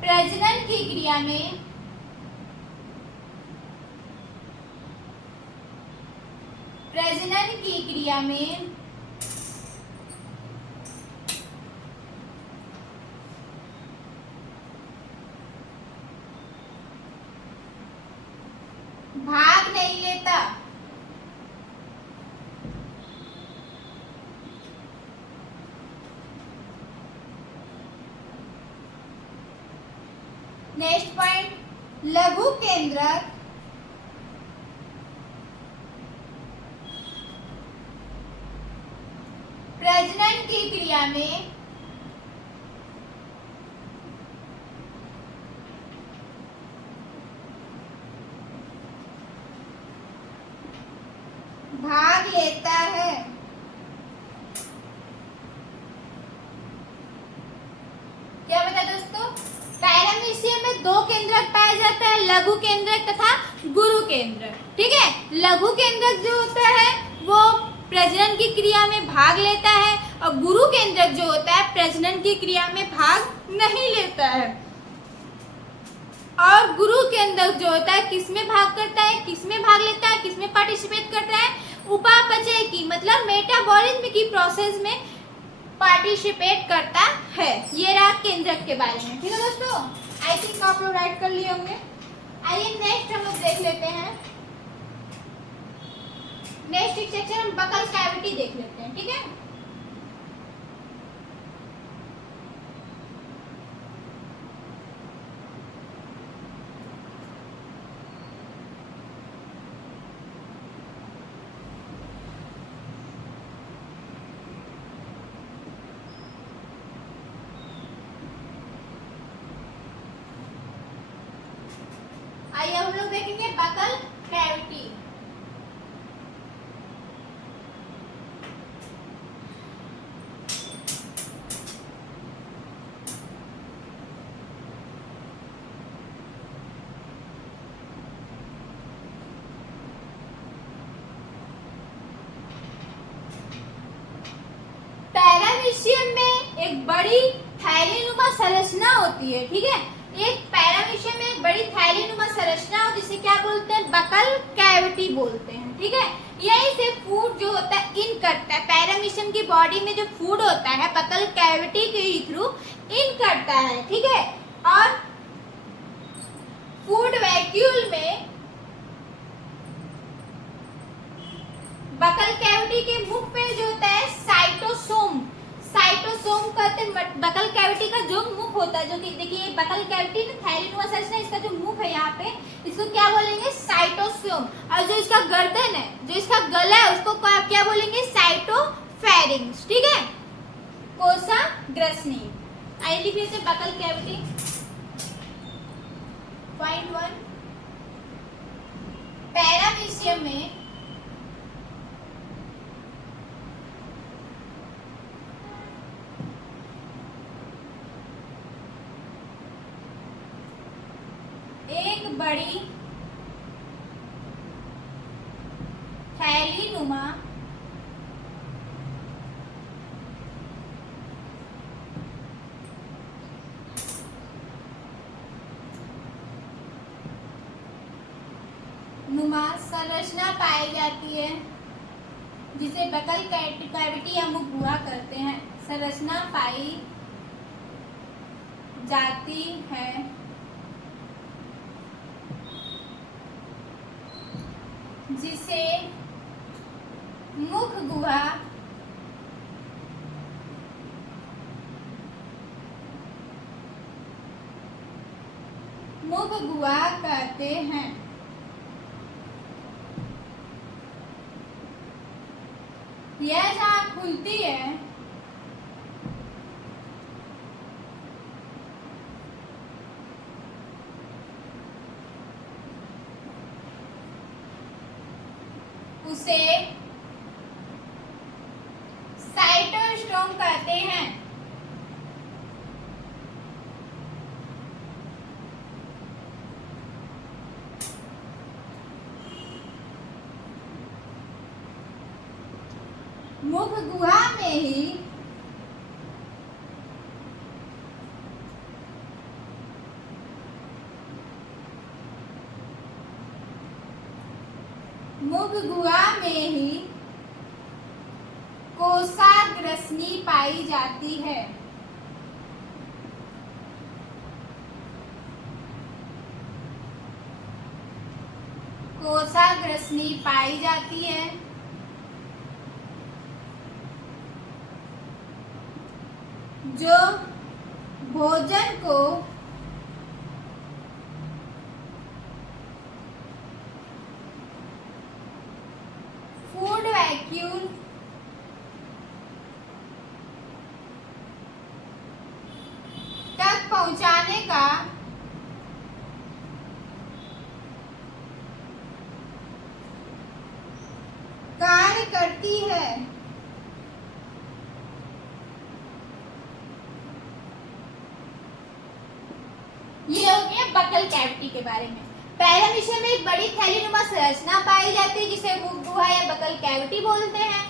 प्रजनन की क्रिया में भाग नहीं लेता। नेक्स्ट पॉइंट, लघु केंद्रक प्रजनन की क्रिया में भाग लेता है। क्या बता दोस्तों, पैरामीशियम में दो केंद्रक पाया जाता है, लघु केंद्रक तथा गुरु केंद्रक, ठीक है। लघु केंद्रक जो होता है वो प्रजनन की क्रिया में भाग लेता है और गुरु केंद्रक जो होता है प्रजनन की क्रिया में भाग नहीं लेता है। और गुरु केंद्रक जो होता है किसमें भाग करता है, किसमें भाग लेता है, किसमें पार्टिसिपेट करता है, उपापचय की मतलब मेटाबॉलिज्म की प्रोसेस में पार्टिसिपेट करता है। ये रहा केंद्रक के बारे में, ठीक है दोस्तों। आई थिंक आप लोग राइट कर लिए होंगे। आइए नेक्स्ट हम लोग देख लेते हैं, नेक्स्ट स्ट्रक्चर हम बकल कैविटी देख लेते हैं, ठीक है। आइए हम लोग देखेंगे बकल कैविटी। पैरामीशियम में एक बड़ी थैलीनुमा संरचना होती है, ठीक है। एक पैरामीशियम में एक बड़ी थैलीनुमा संरचना हो जिसे क्या बोलते हैं, बकल कैविटी बोलते हैं, ठीक है। यहीं से फूड जो होता है इन करता है, पैरामीशियम की बॉडी में जो फूड होता है बकल कैविटी के थ्रू इन करता है, ठीक है। और फूड वैक्यूल में बकल कैविटी के मुख पे जो होता है साइटोसोम, साइटोसोम कहते हैं बकल कैविटी का जो मुख होता है, जो कि देखिए बकल कैविटी ना थैलीनुमा संरचना, इसका जो मुख है यहाँ पे इसको क्या बोलेंगे, साइटोसोम। और जो इसका गर्दन है, जो इसका गला है उसको क्या बोलेंगे, साइटोफेरिंक्स, ठीक है। कोशाग्रसनी। आइए लिख लेते हैं बकल कैविटी। पॉइंट 1, पैरामीशियम में एक बड़ी थैलीनुमा संरचना पाई जाती है जिसे बकल कैविटी या मुख हुआ करते हैं, संरचना पाई जाती है जिसे मुख गुहा कहते हैं। यह जहाँ खुलती है उसे साइटोस्टोम कहते हैं। मुख गुहा में ही कोशाग्रसनी पाई जाती है। कोशाग्रसनी पाई जाती है जो भोजन को फूड वैक्यूल तक पहुंचाने का कार्य करती है। ये हो गया बकल कैविटी के बारे में। पैरामीशियम में एक बड़ी थैलीनुमा संरचना पाई जाती है जिसे मुख गुहा या बकल कैविटी बोलते हैं।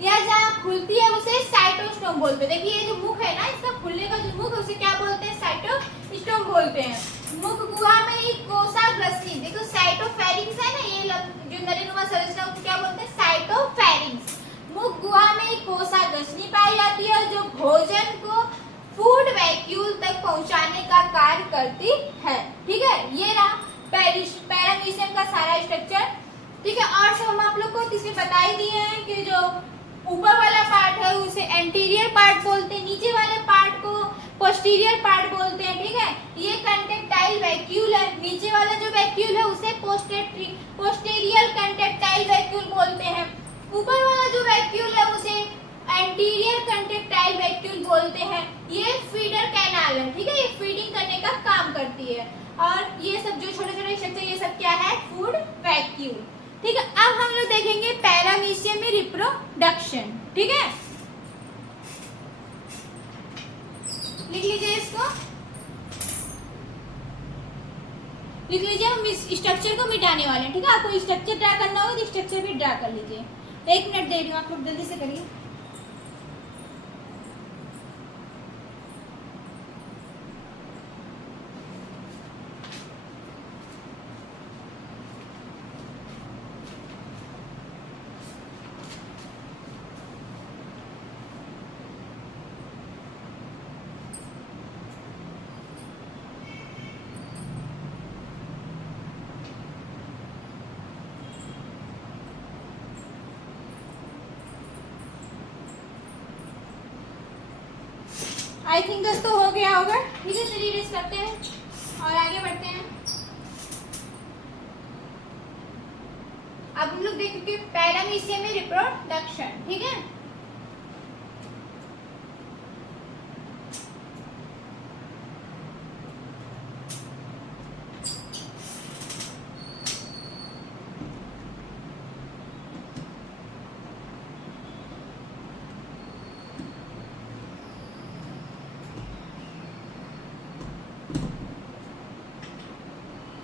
यह जहाँ खुलती है उसे साइटोस्टोम बोलते हैं। देखिए ये जो मुख है ना, इसका खुलने का जो मुख है उसे क्या बोलते हैं, साइटोस्टोम बोलते हैं। मुख गुहा में एक कोशाग्रसनी, देखो साइटोफेरिंक्स है ना, ये जो नलीनुमा संरचना उसको क्या बोलते हैं, साइटोफेरिंक्स। मुख गुहा में एक कोशाग्रसनी पाई जाती है जो भोजन को फूड वैक्यूल तक पहुंचाने का कार्य करती है, ठीक है। ये रहा पैरामीशियम का सारा स्ट्रक्चर, ठीक है। और सब हम आप लोग को इसमें बता ही दिए हैं कि जो ऊपर वाला पार्ट है उसे एंटीरियर पार्ट बोलते हैं, नीचे वाले पार्ट को पोस्टीरियर पार्ट बोलते हैं, ठीक है। ये कंट्रैक्टाइल वैक्यूल है, नीचे वाला जो वैक्यूल है उसे पोस्टीरियर कंट्रैक्टाइल वैक्यूल बोलते हैं। ऊपर वाला जो वैक्यूल है उसे एंटीरियर कंट्रैक्टाइल वैक्यूल बोलते हैं। ये फीडर कैनाल है, ठीक है, ये फीडिंग करने का काम करती है। और ये सब जो छोटे छोटे स्ट्रक्चर, ये सब क्या है, फूड वैक्यूल, ठीक है। अब हम लोग देखेंगे पैरामीशियम में रिप्रोडक्शन, ठीक है। लिख लीजिए इसको, लिख लीजिए। हम इस स्ट्रक्चर को मिटाने वाले हैं, ठीक है। आपको स्ट्रक्चर ड्रा करना होगा तो स्ट्रक्चर भी ड्रा कर लीजिए। 1 मिनट दे रही हूँ, आप लोग जल्दी से करिए। आई थिंक दोस्तों हो गया होगा। ठीक है, चलिए रेस्ट करते हैं और आगे बढ़ते हैं। अब हम लोग देखेंगे पैरामीशियम में रिप्रोडक्शन। ठीक है,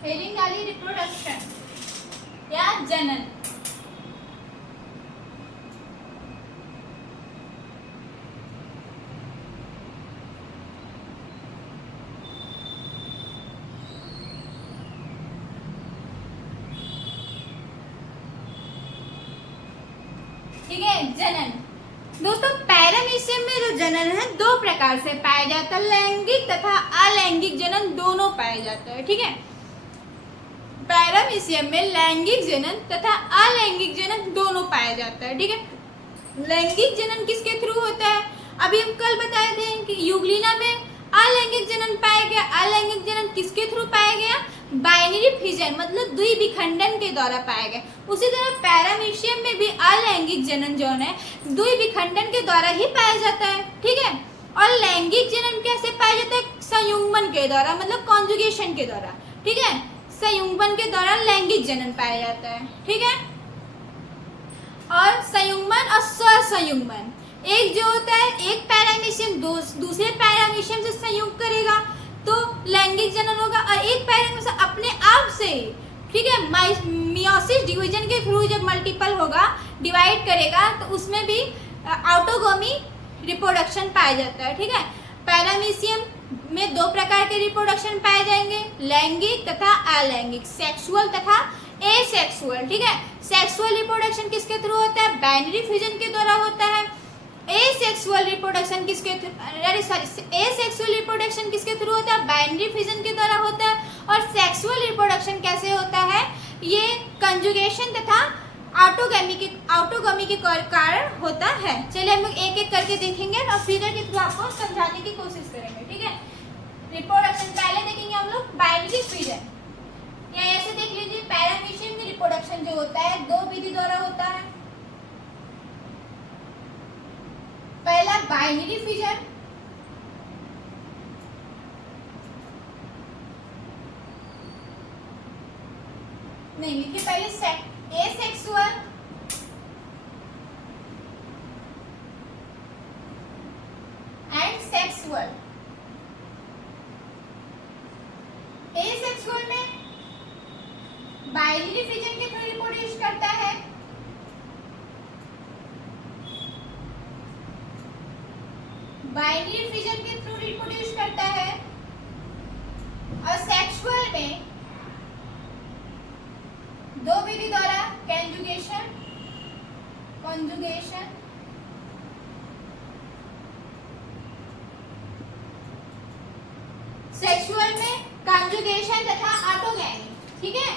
हेडिंग वाली रिप्रोडक्शन या जनन। ठीक है, जनन। दोस्तों पैरामीशियम में जो जनन है दो प्रकार से पाया जाता है, लैंगिक तथा अलैंगिक जनन दोनों पाया जाता है। ठीक है, पैरामीशियम में लैंगिक जनन तथा अलैंगिक जनन दोनों पाया जाता है। ठीक है, लैंगिक जनन किसके थ्रू होता है? अभी हम कल बताए थे कि यूग्लिना में अलैंगिक जनन पाया गया। अलैंगिक जनन किसके थ्रू पाया गया? बाइनरी फिजन मतलब द्विविखंडन के द्वारा पाया गया। उसी तरह पैरामीशियम में भी अलैंगिक जनन जो है द्विविखंडन के द्वारा ही पाया जाता है। ठीक है, और लैंगिक जनन कैसे पाया जाता है? संयुग्मन के द्वारा मतलब कॉन्जुगेशन के द्वारा। ठीक है, संयुग्मन के द्वारा लैंगिक जनन पाया जाता है। ठीक है, और संयुग्मन और स्वसंयुग्मन, एक जो होता है एक पैरामीशियम दूसरे पैरामीशियम से संयुक्त करेगा तो लैंगिक जनन होगा, और एक पैरामीशियम अपने आप से, ठीक है, मियोसिस डिवीजन के थ्रू जब मल्टीपल होगा डिवाइड करेगा तो उसमें भी ऑटोगोमी रिप्रोडक्शन पाया जाता है। ठीक है, पैरामीशियम में दो प्रकार के रिप्रोडक्शन पाए जाएंगे, लैंगिक तथा अलैंगिक, सेक्सुअल तथा एसेक्सुअल। ठीक है, सेक्सुअल रिप्रोडक्शन किसके थ्रू होता है? बाइनरी फ्यूजन के द्वारा होता है। एसेक्सुअल रिप्रोडक्शन किसके एसेक्सुअल रिप्रोडक्शन किसके थ्रू होता है? बाइनरी फ्यूजन के द्वारा होता है। और सेक्सुअल रिप्रोडक्शन कैसे होता है? ये कंजुगेशन तथा ऑटोगमी के कारण होता है। चलिए हम लोग एक एक करके देखेंगे और फिगर के थ्रू आपको समझाने की कोशिश करेंगे। ठीक है, रिप्रोडक्शन पहले देखेंगे हम लोग बाइनरी फ्यूजन, या ऐसे देख लीजिए पैरामीशियम में रिप्रोडक्शन जो होता है दो विधि द्वारा होता है। पहला बाइनरी फ्यूजन, नहीं लिखिए पहले एसेक्सुअल एंड सेक्सुअल। एसेक्सुअल में बाइनरी फ्यूजन के थ्रू रिप्रोड्यूस करता है, बाइनरी फ्यूजन के थ्रू रिप्रोड्यूस करता है। और सेक्सुअल में दो विधि द्वारा कंजुगेशन सेक्सुअल में कंजुगेशन तथा ऑटोगैमी। ठीक है,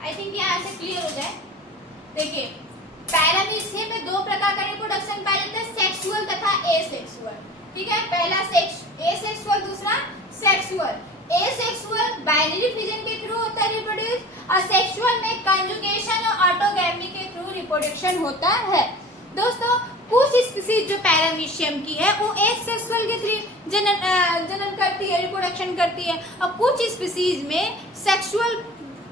आई थिंक यहाँ से क्लियर हो जाए। देखिए पैरामीशियम में दो प्रकार का रिप्रोडक्शन पाया जाता है, सेक्सुअल तथा एसेक्सुअल। ठीक है, पहला एसेक्सुअल, दूसरा सेक्सुअल। एसेक्सुअल बाइनरी फ्यूजन के थ्रू होता है रिप्रोड्यूस, और सेक्सुअल में कंजुगेशन और ऑटोगैमी के थ्रू रिप्रोडक्शन होता है। दोस्तों कुछ स्पीसीज जो पैरामीशियम की है वो एसेक्सुअल के थ्रू जनन करती है, रिप्रोडक्शन करती है, और कुछ स्पीसीज में सेक्सुअल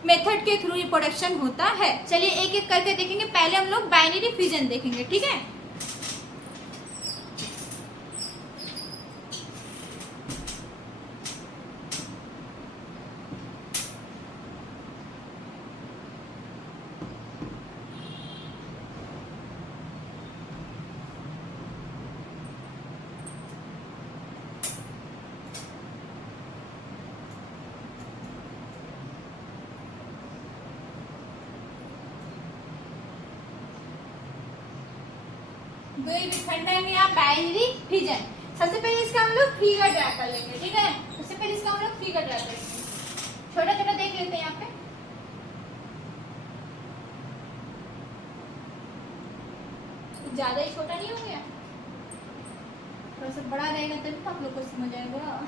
मेथड के थ्रू रिप्रोडक्शन होता है। चलिए एक एक करके देखेंगे। पहले हम लोग बाइनरी फ्यूजन देखेंगे। ठीक है, द्विविखंडन या बाइनरी फ्यूजन। सबसे पहले इसका हम लोग फिगर ड्रा कर लेंगे, ठीक है। सबसे पहले इसका हम लोग फिगर ड्रा करेंगे, छोटा छोटा देख लेते हैं यहाँ पे। ज्यादा ही छोटा नहीं हो गया, थोड़ा सा बड़ा रहेगा तभी तो आप लोग को समझ आएगा।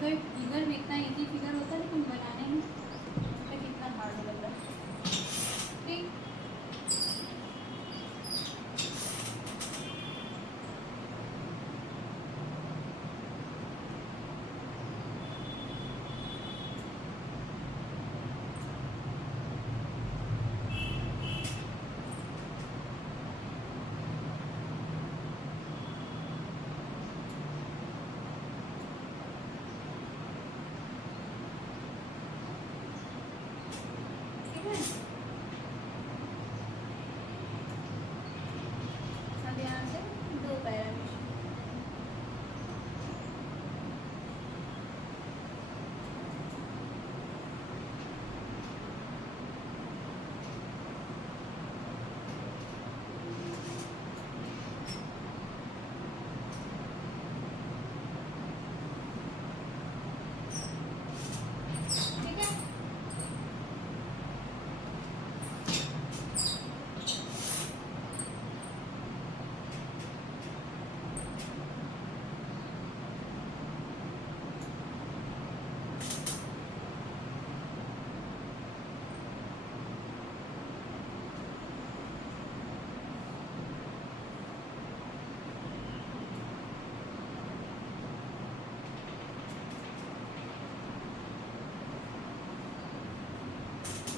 कोई फिगर भी इतना इजी फिगर होता है लेकिन बनाने में कितना हार्ड लग रहा है, ठीक। अब यहाँ से दो पैरामीटर, ठीक है।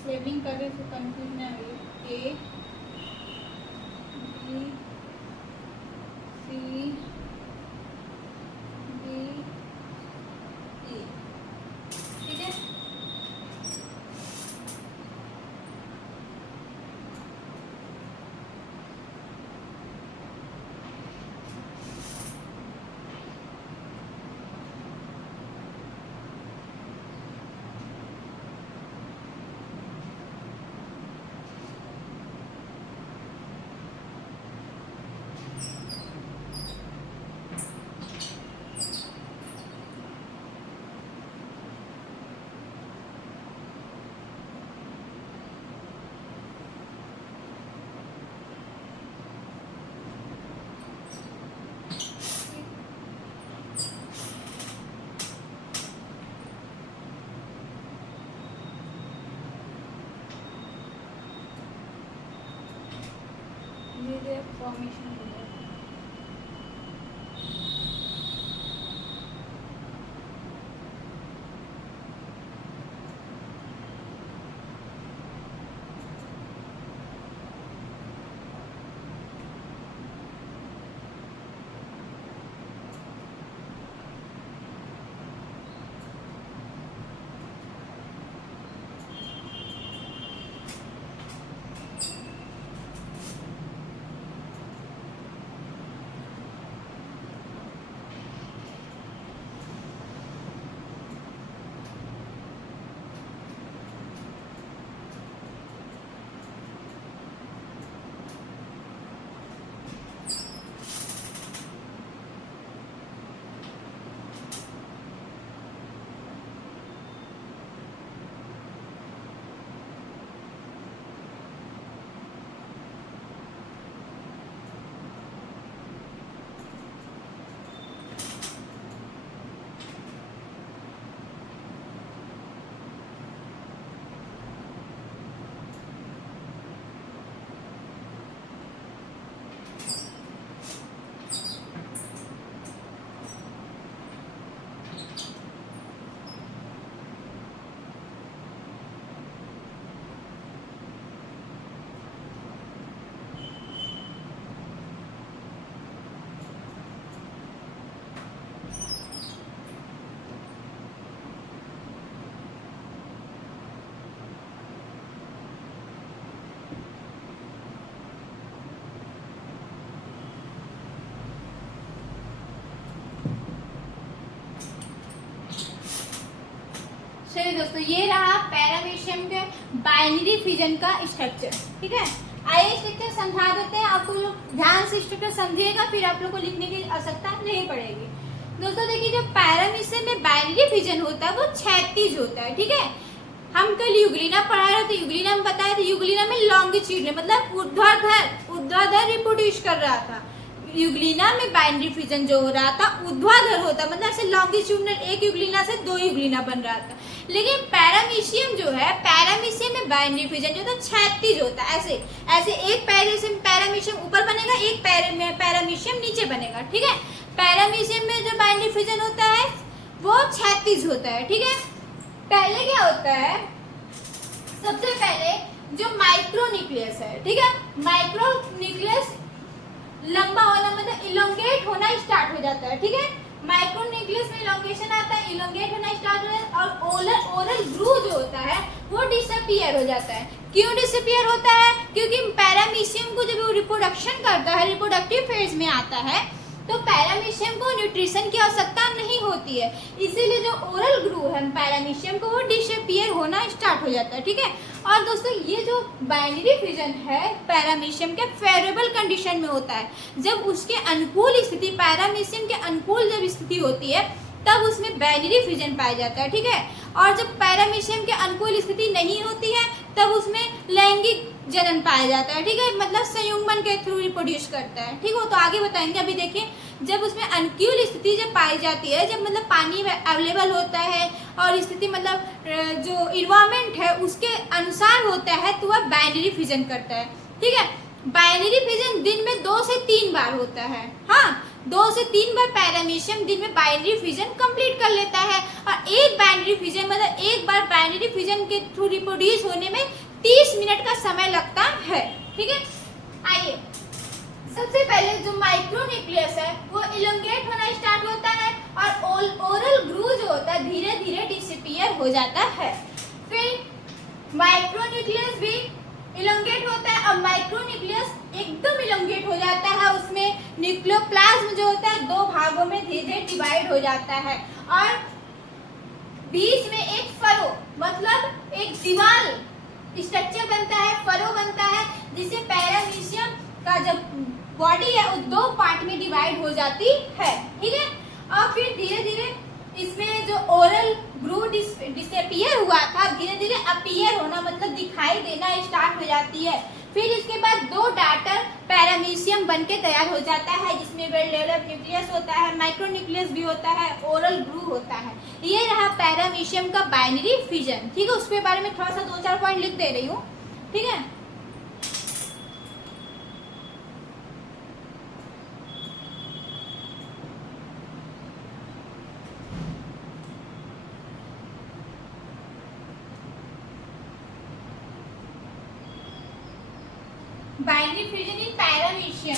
लेबलिंग करने से कंफ्यूज ना हुई, A B C D E, ठीक है। ये फॉर्मेशन हो गया। चलिए दोस्तों, ये रहा पैरामीशियम के बाइनरी फिजन का स्ट्रक्चर। ठीक है, आइए स्ट्रक्चर समझा देते हैं, आपको लोग ध्यान से स्ट्रक्चर समझिएगा, फिर आप लोग को लिखने की आवश्यकता नहीं पड़ेगी। दोस्तों देखिए, जो पैरामीशियम में बाइनरी फिजन होता है वो क्षैतिज होता है। ठीक है, हम कल यूग्लिना पढ़ा रहे थे, यूग्लिना में बताया था, यूग्लिना में लॉन्गिट्यूड मतलब ऊर्ध्वाधर रिप्रोड्यूस कर रहा था। यूग्लिना में बाइनरी फिजन जो हो रहा था ऊर्ध्वाधर होता, मतलब ऐसे लॉन्गिट्यूडनल, एक यूग्लिना से 2 यूग्लिना बन रहा था। लेकिन पैरामीशियम जो है, पैरामीशियम में बाइनरी फिजन जो था क्षैतिज होता है। ऐसे ऐसे एक पैरामीशियम ऊपर बनेगा, एक पैरामीशियम नीचे बनेगा। ठीक है, पैरामीशियम में जो बाइनरी फिजन होता है वो क्षैतिज होता है। ठीक है, पहले क्या होता है, सबसे पहले जो माइक्रोन्यूक्लियस है, ठीक है, माइक्रोन्यूक्लियस लंबा होना मतलब इलोंगेट होना स्टार्ट हो जाता है। ठीक है, माइक्रोन्यूक्लियस में इलोंगेशन आता है, इलोंगेट होना स्टार्ट हो जाता है, और ओरल ग्रू जो होता है वो डिसअपीयर हो जाता है। क्यों डिसअपीयर होता है? क्योंकि पैरामीशियम को जब वो रिप्रोडक्शन करता है, रिप्रोडक्टिव फेज में आता है, तो पैरामीशियम को न्यूट्रिशन की आवश्यकता नहीं होती है, इसीलिए जो ओरल ग्रू है पैरामीशियम को वो डिसअपीयर होना स्टार्ट हो जाता है। ठीक है, और दोस्तों ये जो बाइनरी फिजन है पैरामीशियम के फेवरेबल कंडीशन में होता है, जब उसके अनुकूल स्थिति, पैरामीशियम के अनुकूल जब स्थिति होती है तब उसमें बाइनरी फिजन पाया जाता है। ठीक है, और जब पैरामीशियम के अनुकूल स्थिति नहीं होती है तब उसमें लैंगिक जनन पाया जाता है। ठीक है, मतलब संयुग्मन के थ्रू रिप्रोड्यूस करता है। ठीक है, तो आगे बताएंगे। अभी देखिए, जब उसमें अनुकूल स्थिति जब पाई जाती है, जब मतलब पानी अवेलेबल होता है और स्थिति मतलब जो इन्वायरमेंट है उसके अनुसार होता है, तो वह बाइनरी फिजन करता है। ठीक है, बाइनरी फिजन दिन में 2 से 3 बार होता है। हाँ, 2 से 3 बार पैरामीशियम दिन में बाइनरी फिजन कंप्लीट कर लेता है, और एक बाइनरी फिजन मतलब एक बार बाइनरी फिजन के थ्रू रिप्रोड्यूस होने में 30 मिनट का समय लगता है। ठीक है, आइए सबसे पहले जो माइक्रोन्यूक्लियस है वो इलोंगेट होना स्टार्ट होता है, और ओरल ग्रू जो होता है धीरे धीरे डिसअपीयर हो जाता है। फिर माइक्रोन्यूक्लियस भी इलोंगेट होता है, और माइक्रोन्यूक्लियस एकदम इलोंगेट हो जाता है, उसमें न्यूक्लियोप्लाज्म जो होता है 2 भागों में धीरे धीरे डिवाइड हो जाता है, और बीच में एक फरो मतलब एक दीवार स्ट्रक्चर बनता है, फरो बनता है, जिससे पैरामीशियम का जब बॉडी है वो 2 पार्ट में डिवाइड हो जाती है। ठीक है, और फिर धीरे धीरे इसमें जो ओरल ग्रू डिसअपीयर हुआ था धीरे धीरे अपीयर होना मतलब दिखाई देना स्टार्ट हो जाती है। फिर इसके बाद 2 डाटर पैरामीशियम बन के तैयार हो जाता है, जिसमें वेल डेवलप्ड न्यूक्लियस होता है, माइक्रोन्यूक्लियस भी होता है, ओरल ग्रू होता है। ये रहा पैरामीशियम का बाइनरी फिजन। ठीक है, उसके बारे में थोड़ा सा 2-4 पॉइंट लिख दे रही हूँ। ठीक है, बाइनरी फिजन इन पैरामीशियम।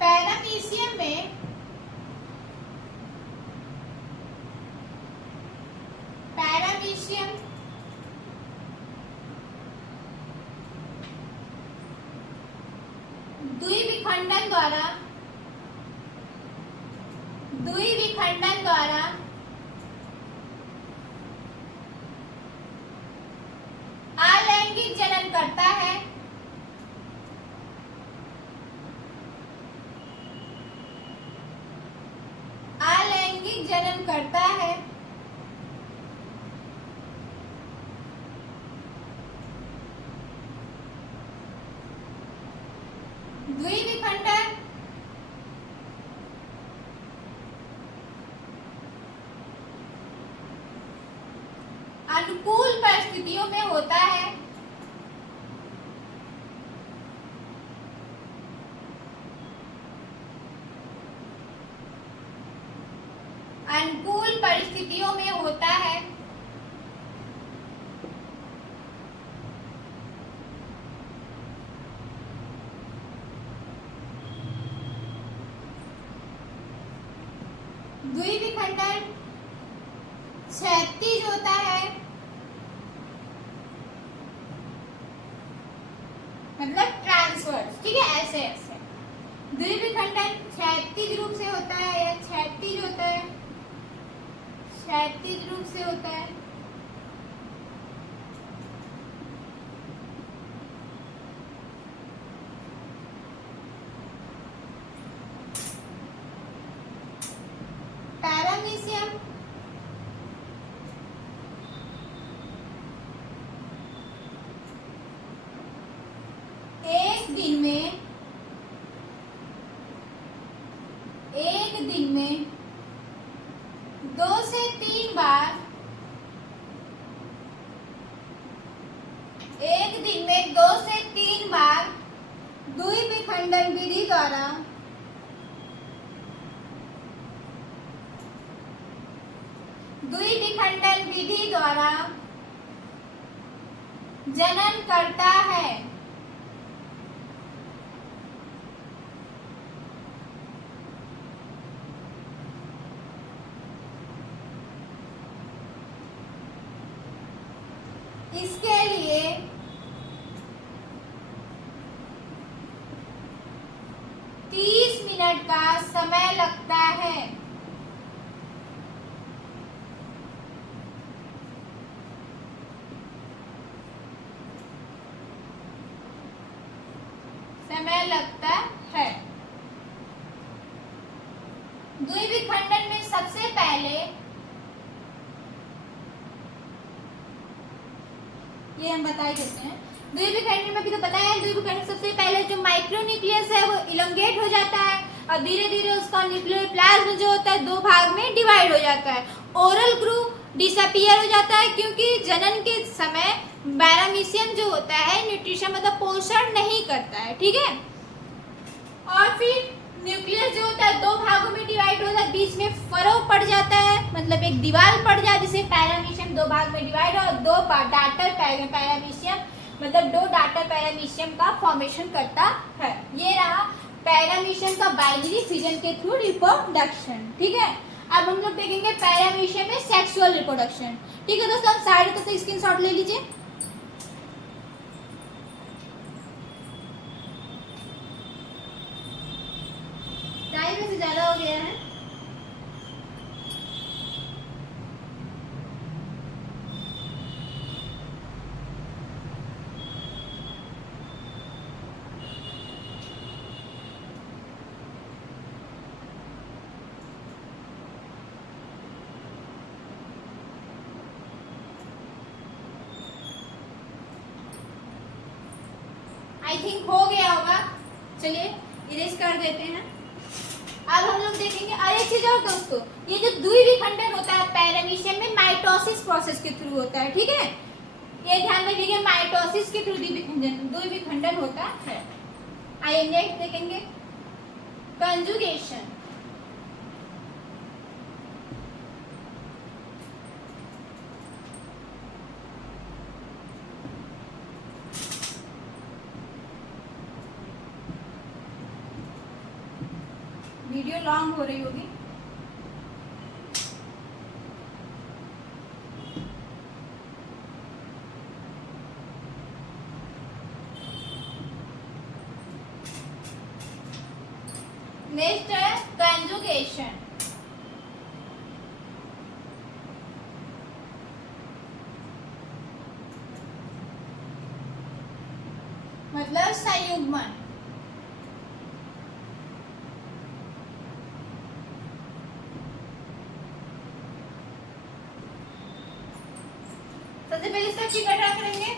पैरामीशियम में द्विविखंडन द्वारा अलैंगिक जनन करता है। अलैंगिक जनन करता है। द्विविखंडन अनुकूल परिस्थितियों में होता है। अनुकूल परिस्थितियों में होता है। द्विविखंडन क्षैतिज होता है, मतलब ट्रांसवर्स। ठीक है, ऐसे ऐसे द्विविखंडन क्षैतिज रूप से होता है या क्षैतिज होता है। क्षैतिज रूप से होता है। पैरामीशियम एक दिन में 2 से 3 बार, एक दिन में 2 से 3 बार द्विविखंडन विधि द्वारा जनन करता है। इसके लिए 30 मिनट का समय लगता है। द्विविखंडन में सबसे पहले ये हम बता ही देते हैं। द्विविखंडन में भी तो पता है, द्विविखंडन सबसे पहले जो माइक्रोन्यूक्लियस है वो इलोंगेट हो जाता है और धीरे धीरे उसका न्यूक्लियर प्लाज्म जो होता है 2 भाग में डिवाइड हो जाता है। ओरल ग्रुप डिसअपियर हो जाता है क्योंकि जनन के समय पैरामीशियम जो होता है न्यूट्रिशन मतलब पोषण नहीं करता है, ठीक है। और फिर न्यूक्लियस जो होता है 2 भागों में डिवाइड होता है, बीच में फरो पड़ जाता है मतलब एक दीवार पड़ जाए जिसे पैरामीशियम 2 भाग में डिवाइड और 2 डाटर पैरामीशियम मतलब 2 डाटर पैरामीशियम का फॉर्मेशन करता है। ये रहा पैरामीशियम का बाइनरी फिजन के थ्रू रिप्रोडक्शन, ठीक है। अब हम लोग देखेंगे पैरामीशियम में सेक्सुअल रिप्रोडक्शन, ठीक है दोस्तों। आप साइड तक से स्क्रीनशॉट ले लीजिए। टाइम से ज्यादा हो गया है। आई थिंक हो गया होगा, चलिए इरेज कर देते हैं। अब हम लोग देखेंगे अरे चीज और दोस्तों, ये जो द्विविखंडन होता है पैरामीशियम में माइटोसिस प्रोसेस के थ्रू होता है, ठीक है। ये ध्यान रखिएगा माइटोसिस के थ्रू द्विविखंडन होता है। आइए नेक्स्ट देखेंगे कंजुगेशन। वीडियो लॉन्ग हो रही होगी। नेक्स्ट है कंजुगेशन। मतलब संयुग्मन। सबसे पहले इसका फिगर ड्रा करेंगे।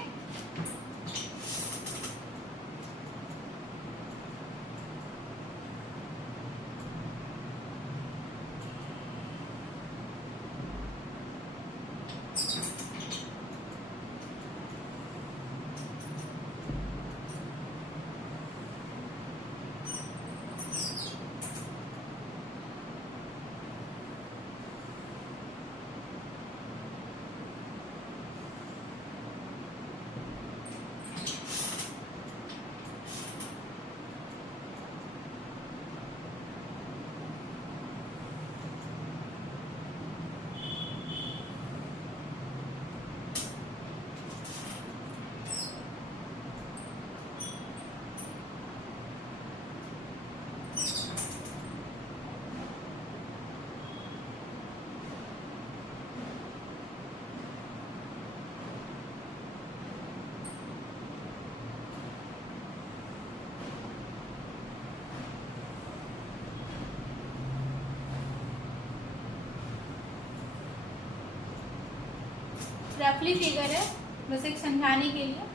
रफली फिगर है, बस एक समझाने के लिए।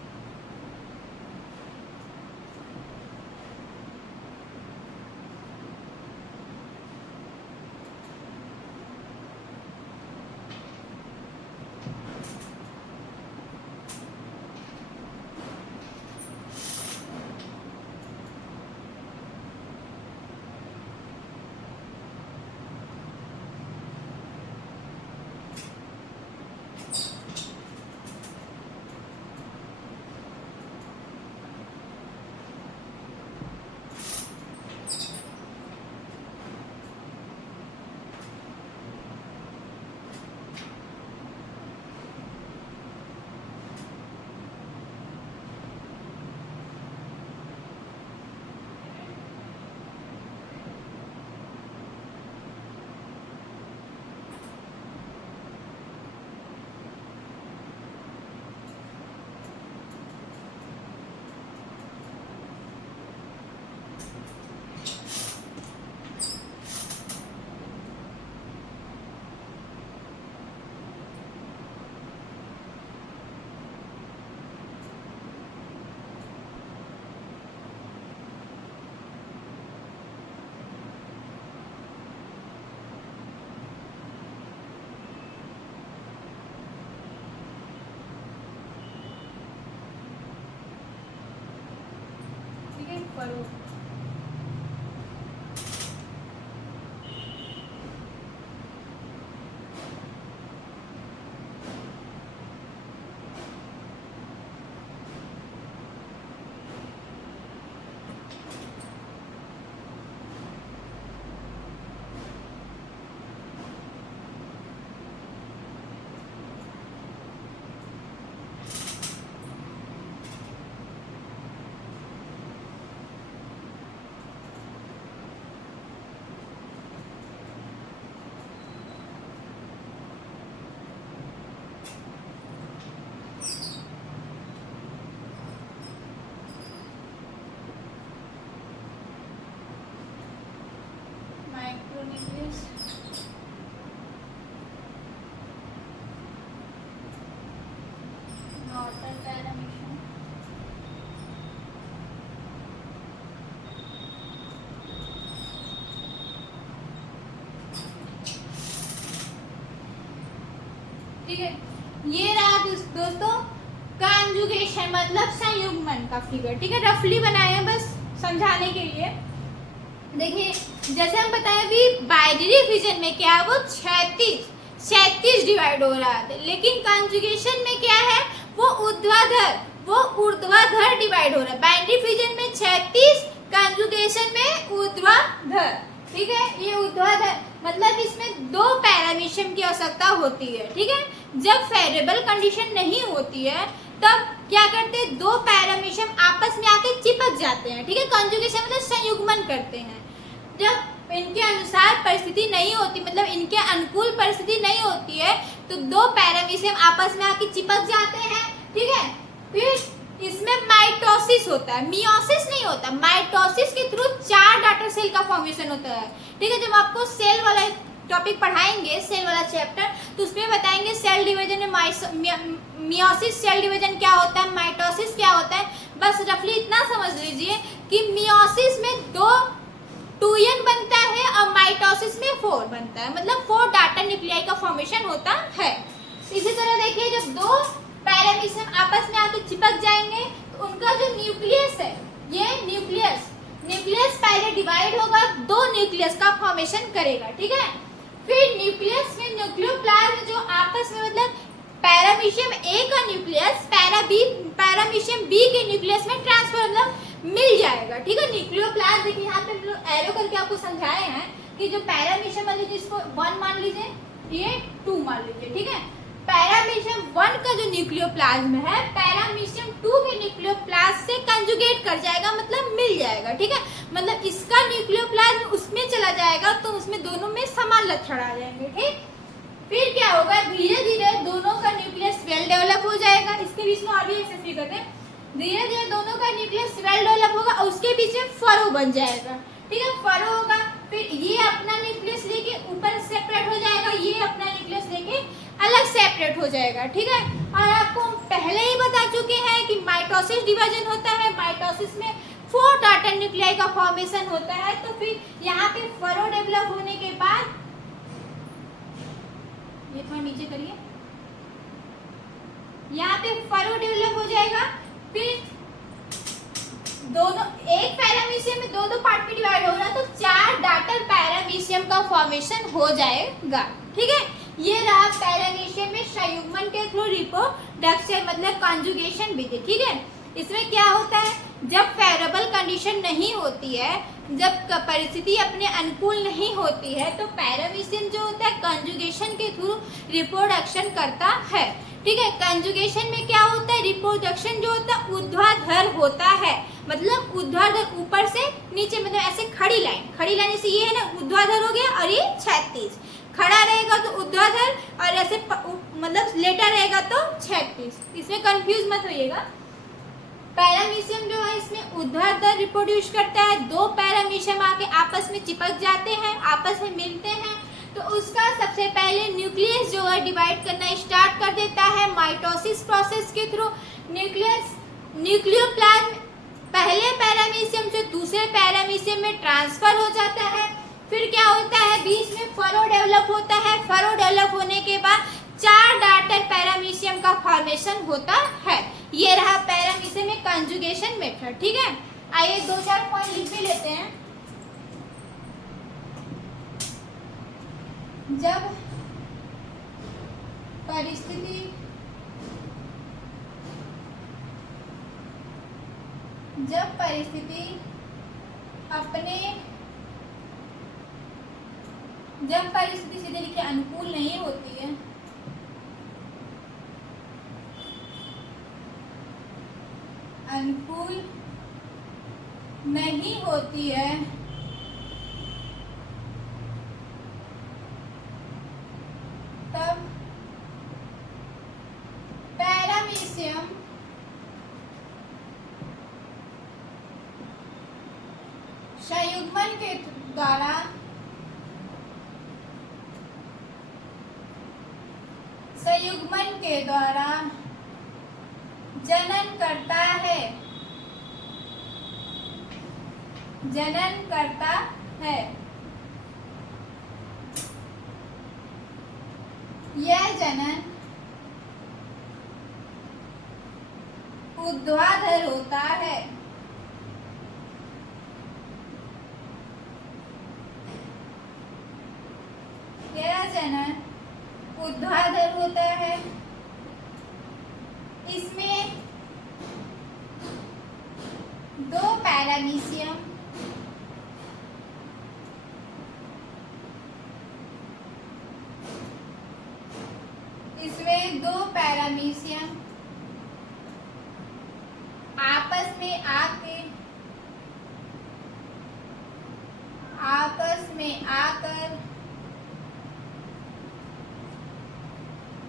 करो। माइक्रोन्यूक्लियस नॉर्टन पैरामीशन ठीक है। ये रहा दोस्तों कॉन्जुगेशन मतलब संयुग्मन का फिगर, ठीक है। रफली बनाए हैं बस समझाने के लिए। देखिए जैसे हम बताए अभी बाइनरी फिजन में क्या है वो 36 डिवाइड हो रहा है, लेकिन कॉन्जुगेशन में क्या है वो ऊर्ध्वाधर डिवाइड हो रहा है। बाइनरी फिजन में 36, कॉन्जुगेशन में ऊर्ध्वाधर, ठीक है। ये ऊर्ध्वाधर मतलब इसमें 2 पैरामीशियम की आवश्यकता होती है, ठीक है। जब फेवरेबल कंडीशन नहीं होती है तब क्या करते हैं 2 पैरामीशियम आपस में आके चिपक जाते हैं, ठीक है। कॉन्जुगेशन मतलब संयुग्मन करते हैं। जब इनके अनुसार परिस्थिति नहीं होती मतलब इनके अनुकूल परिस्थिति नहीं होती है तो 2 पैरामीशियम आपस में आके चिपक जाते हैं, ठीक है। फिर इसमें माइटोसिस होता है, मियोसिस नहीं होता। माइटोसिस के थ्रू 4 डाटर सेल का फॉर्मेशन होता है, ठीक है। जब आपको सेल वाला टॉपिक पढ़ाएंगे, सेल वाला चैप्टर, तो उसमें बताएंगे सेल डिवीजन में मियोसिस सेल डिवीजन क्या होता है, माइटोसिस क्या होता है। बस रफली इतना समझ लीजिए कि मियोसिस में 2n बनता है और माइटोसिस में 4 बनता है, मतलब 4 डाटर न्यूक्लियाई का फॉर्मेशन होता है। इसी तरह देखिए जब 2 पैरामीशियम आपस में आके चिपक जाएंगे तो उनका जो न्यूक्लियस है, ये न्यूक्लियस पहले डिवाइड होगा, 2 न्यूक्लियस का फॉर्मेशन करेगा, ठीक है। फिर न्यूक्लियस में न्यूक्लियोप्लाज्म जो आपस में मतलब पैरामीशियम ए का न्यूक्लियस पैरामीशियम बी के न्यूक्लियस में ट्रांसफर मतलब मिल जाएगा, ठीक है। न्यूक्लियोप्लाज्म देखिए यहाँ पे एरो करके आपको समझाए हैं कि जो पैरामीशियम वाले जिसको 1 मान लीजिए, ये 2 मान लीजिए, ठीक है। पैरामीशियम 1 का जो न्यूक्लियोप्लाज्म है पैरामीशियम 2 के न्यूक्लियोप्लाज्म से कंजुगेट कर जाएगा मतलब मिल जाएगा, ठीक है। मतलब इसका न्यूक्लियोप्लाज्म उसमें चला जाएगा तो उसमें दोनों में समान लक्षण आ जाएंगे, ठीक। फिर क्या होगा धीरे धीरे दोनों का न्यूक्लियस वेल डेवलप हो जाएगा। इसके बीच में और भी एक फिगर है, धीरे धीरे दोनों का न्यूक्लियस वेल डेवलप होगा और उसके बीच में फरो बन जाएगा, ठीक है। फरो होगा, फिर ये अपना न्यूक्लियस लेके ऊपर सेपरेट हो जाएगा, ये अपना न्यूक्लियस लेके अलग सेपरेट हो जाएगा, ठीक है। और आपको पहले ही बता चुके हैं कि माइटोसिस डिवीजन होता है, माइटोसिस में 4 टार्टर न्यूक्लियाई का फॉर्मेशन होता है। तो फिर यहाँ पे फरो डेवलप होने के बाद, ये थोड़ा नीचे करिए, यहाँ पे फरो डेवलप हो जाएगा। फिर दोनों एक पैरामीशियम में दो पार्ट में डिवाइड होगा तो 4 डाटर पैरामीशियम का फॉर्मेशन हो जाएगा, ठीक है। ये रहा पैरामीशियम में संयुग्मन के थ्रू रिप्रोडक्शन मतलब कॉन्जुगेशन विधि, ठीक है। इसमें क्या होता है, जब फेवरेबल कंडीशन नहीं होती है, जब परिस्थिति अपने अनुकूल नहीं होती है, तो पैरामीशियम जो होता है कॉन्जुगेशन के थ्रू रिप्रोडक्शन करता है, ठीक है। कंजुगेशन में क्या होता है, रिप्रोडक्शन जो होता है ऊर्ध्वाधर होता है, मतलब ऊर्ध्वाधर ऊपर से नीचे, मतलब ऐसे खड़ी लाइन जैसे ये है ना, ऊर्ध्वाधर हो गया और ये क्षैतिज, खड़ा रहेगा तो ऊर्ध्वाधर और ऐसे मतलब लेटा रहेगा तो क्षैतिज। इसमें कंफ्यूज मत होइएगा। पैरामीशियम जो है इसमें ऊर्ध्वाधर रिप्रोड्यूस करता है, 2 पैरामीशियम आके आपस में चिपक जाते हैं, आपस में मिलते हैं, तो उसका सबसे पहले न्यूक्लियस जो है डिवाइड करना स्टार्ट कर देता है माइटोसिस प्रोसेस के थ्रू। न्यूक्लियोप्लाज्म पहले पैरामीशियम से दूसरे पैरामीशियम में ट्रांसफर हो जाता है। फिर क्या होता है, बीच में फरो डेवलप होता है। फरो डेवलप होने के बाद 4 डाटर पैरामीशियम का फॉर्मेशन होता है। ये रहा पैरामीशियम में कंजुगेशन मेथड, ठीक है। आइए 2-4 पॉइंट लिख भी लेते हैं। जब परिस्थिति सीधे लिखिए अनुकूल नहीं होती है, अनुकूल नहीं होती है, तब पैरामीशियम संयुग्मन के द्वारा जनन करता है। यह जनन ऊर्ध्वाधर होता है। यह जनन ऊर्ध्वाधर होता है। इसमें 2 पैरामीशियम आपस में आकर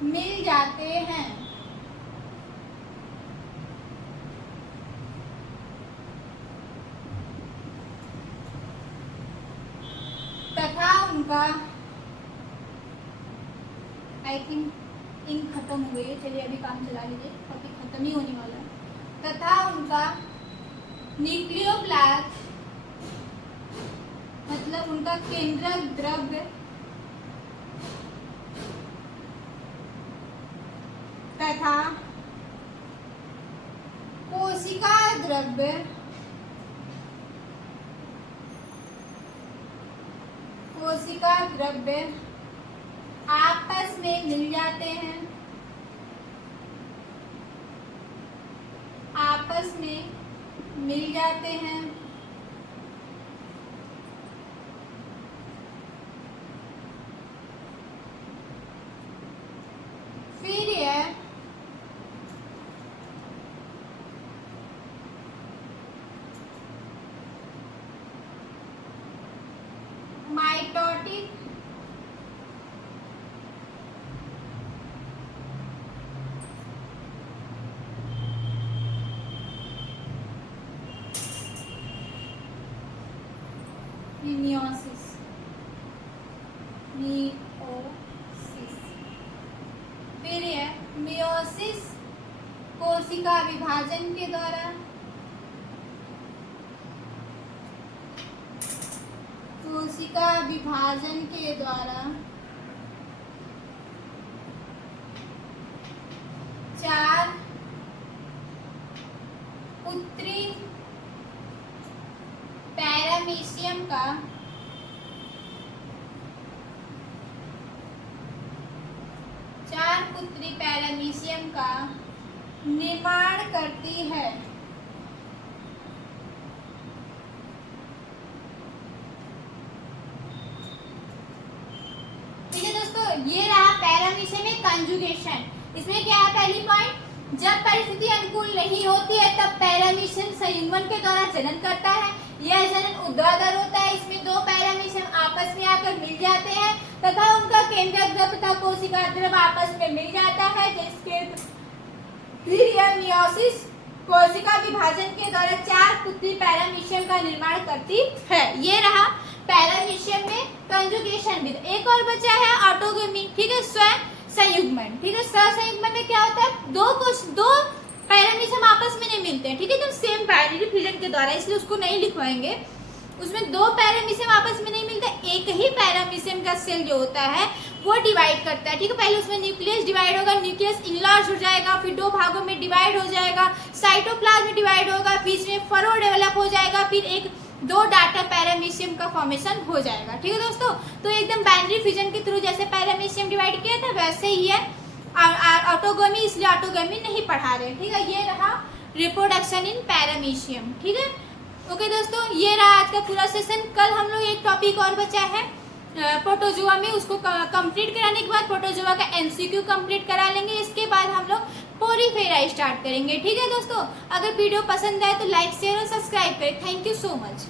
मिल जाते हैं तथा उनका आई थिंक इन खत्म हो गई है, चलिए अभी काम चला लीजिए, अभी खत्म ही होने वाला है। तथा उनका न्यूक्लियोप्लास्ट मतलब उनका केंद्रक द्रव्य तथा कोशिका द्रव्य आपस में मिल जाते हैं, फिर यह माइटोटिक मियोसिस मियोसिस कोशिका विभाजन के द्वारा, कोशिका विभाजन के द्वारा 4 पुत्री पैरामीशियम का निर्माण करती है। ठीक है दोस्तों, ये रहा पैरामीशियम में कंजुगेशन। इसमें क्या है, पहली पॉइंट, जब परिस्थिति अनुकूल नहीं होती है तब पैरामीशियम संयुग्मन के द्वारा जनन करता है। यह जनन ऊर्ध्वाधर होता है। इसमें दो पैरामीशियम आपस में आकर मिल जाते हैं तथा उनका केंद्रक द्रव तथा कोशिका द्रव आपस में मिल जाता है, जिसके फिर यह मियोसिस कोशिका विभाजन के द्वारा 4 पुत्री पैरामीशियम का निर्माण करती है। ये रहा पैरामीशियम में कंजुगेशन विधि। एक और बचा है ऑटोगमी, ठीक है, स्वयं संयुग्मन। ठीक है, सहसंयुग्मन में क्या होता है, दो पैरामीशियम आपस में नहीं मिलते हैं, ठीक है, तो सेम बाइनरी फिजन के द्वारा, इसलिए उसको नहीं लिखवाएंगे। उसमें दो पैरामीशियम आपस में नहीं मिलते, एक ही पैरामीशियम का सेल जो होता है वो डिवाइड करता है। ठीक है, पहले उसमें न्यूक्लियस डिवाइड होगा, न्यूक्लियस इनलार्ज हो जाएगा, फिर 2 भागों में डिवाइड हो जाएगा, साइटोप्लाज्म डिवाइड होगा, बीच में फरो डेवलप हो जाएगा, फिर एक 2 डाटा पैरामीशियम का फॉर्मेशन हो जाएगा। ठीक है दोस्तों, तो एकदम बाइनरी फिजन के थ्रू जैसे पैरामीशियम डिवाइड किया था वैसे ही है ऑटोगमी, इसलिए ऑटोगमी नहीं पढ़ा रहे। ठीक है, ये रहा रिप्रोडक्शन इन पैरामीशियम। ठीक है, ओके दोस्तों, ये रहा आज का पूरा सेशन। कल हम लोग एक टॉपिक और बचा है प्रोटोजोआ में, उसको कंप्लीट कराने के बाद प्रोटोजोआ का एमसीक्यू कंप्लीट करा लेंगे। इसके बाद हम लोग पोरीफेरा स्टार्ट करेंगे। ठीक है दोस्तों, अगर वीडियो पसंद आए तो लाइक शेयर और सब्सक्राइब करें। Thank you so much.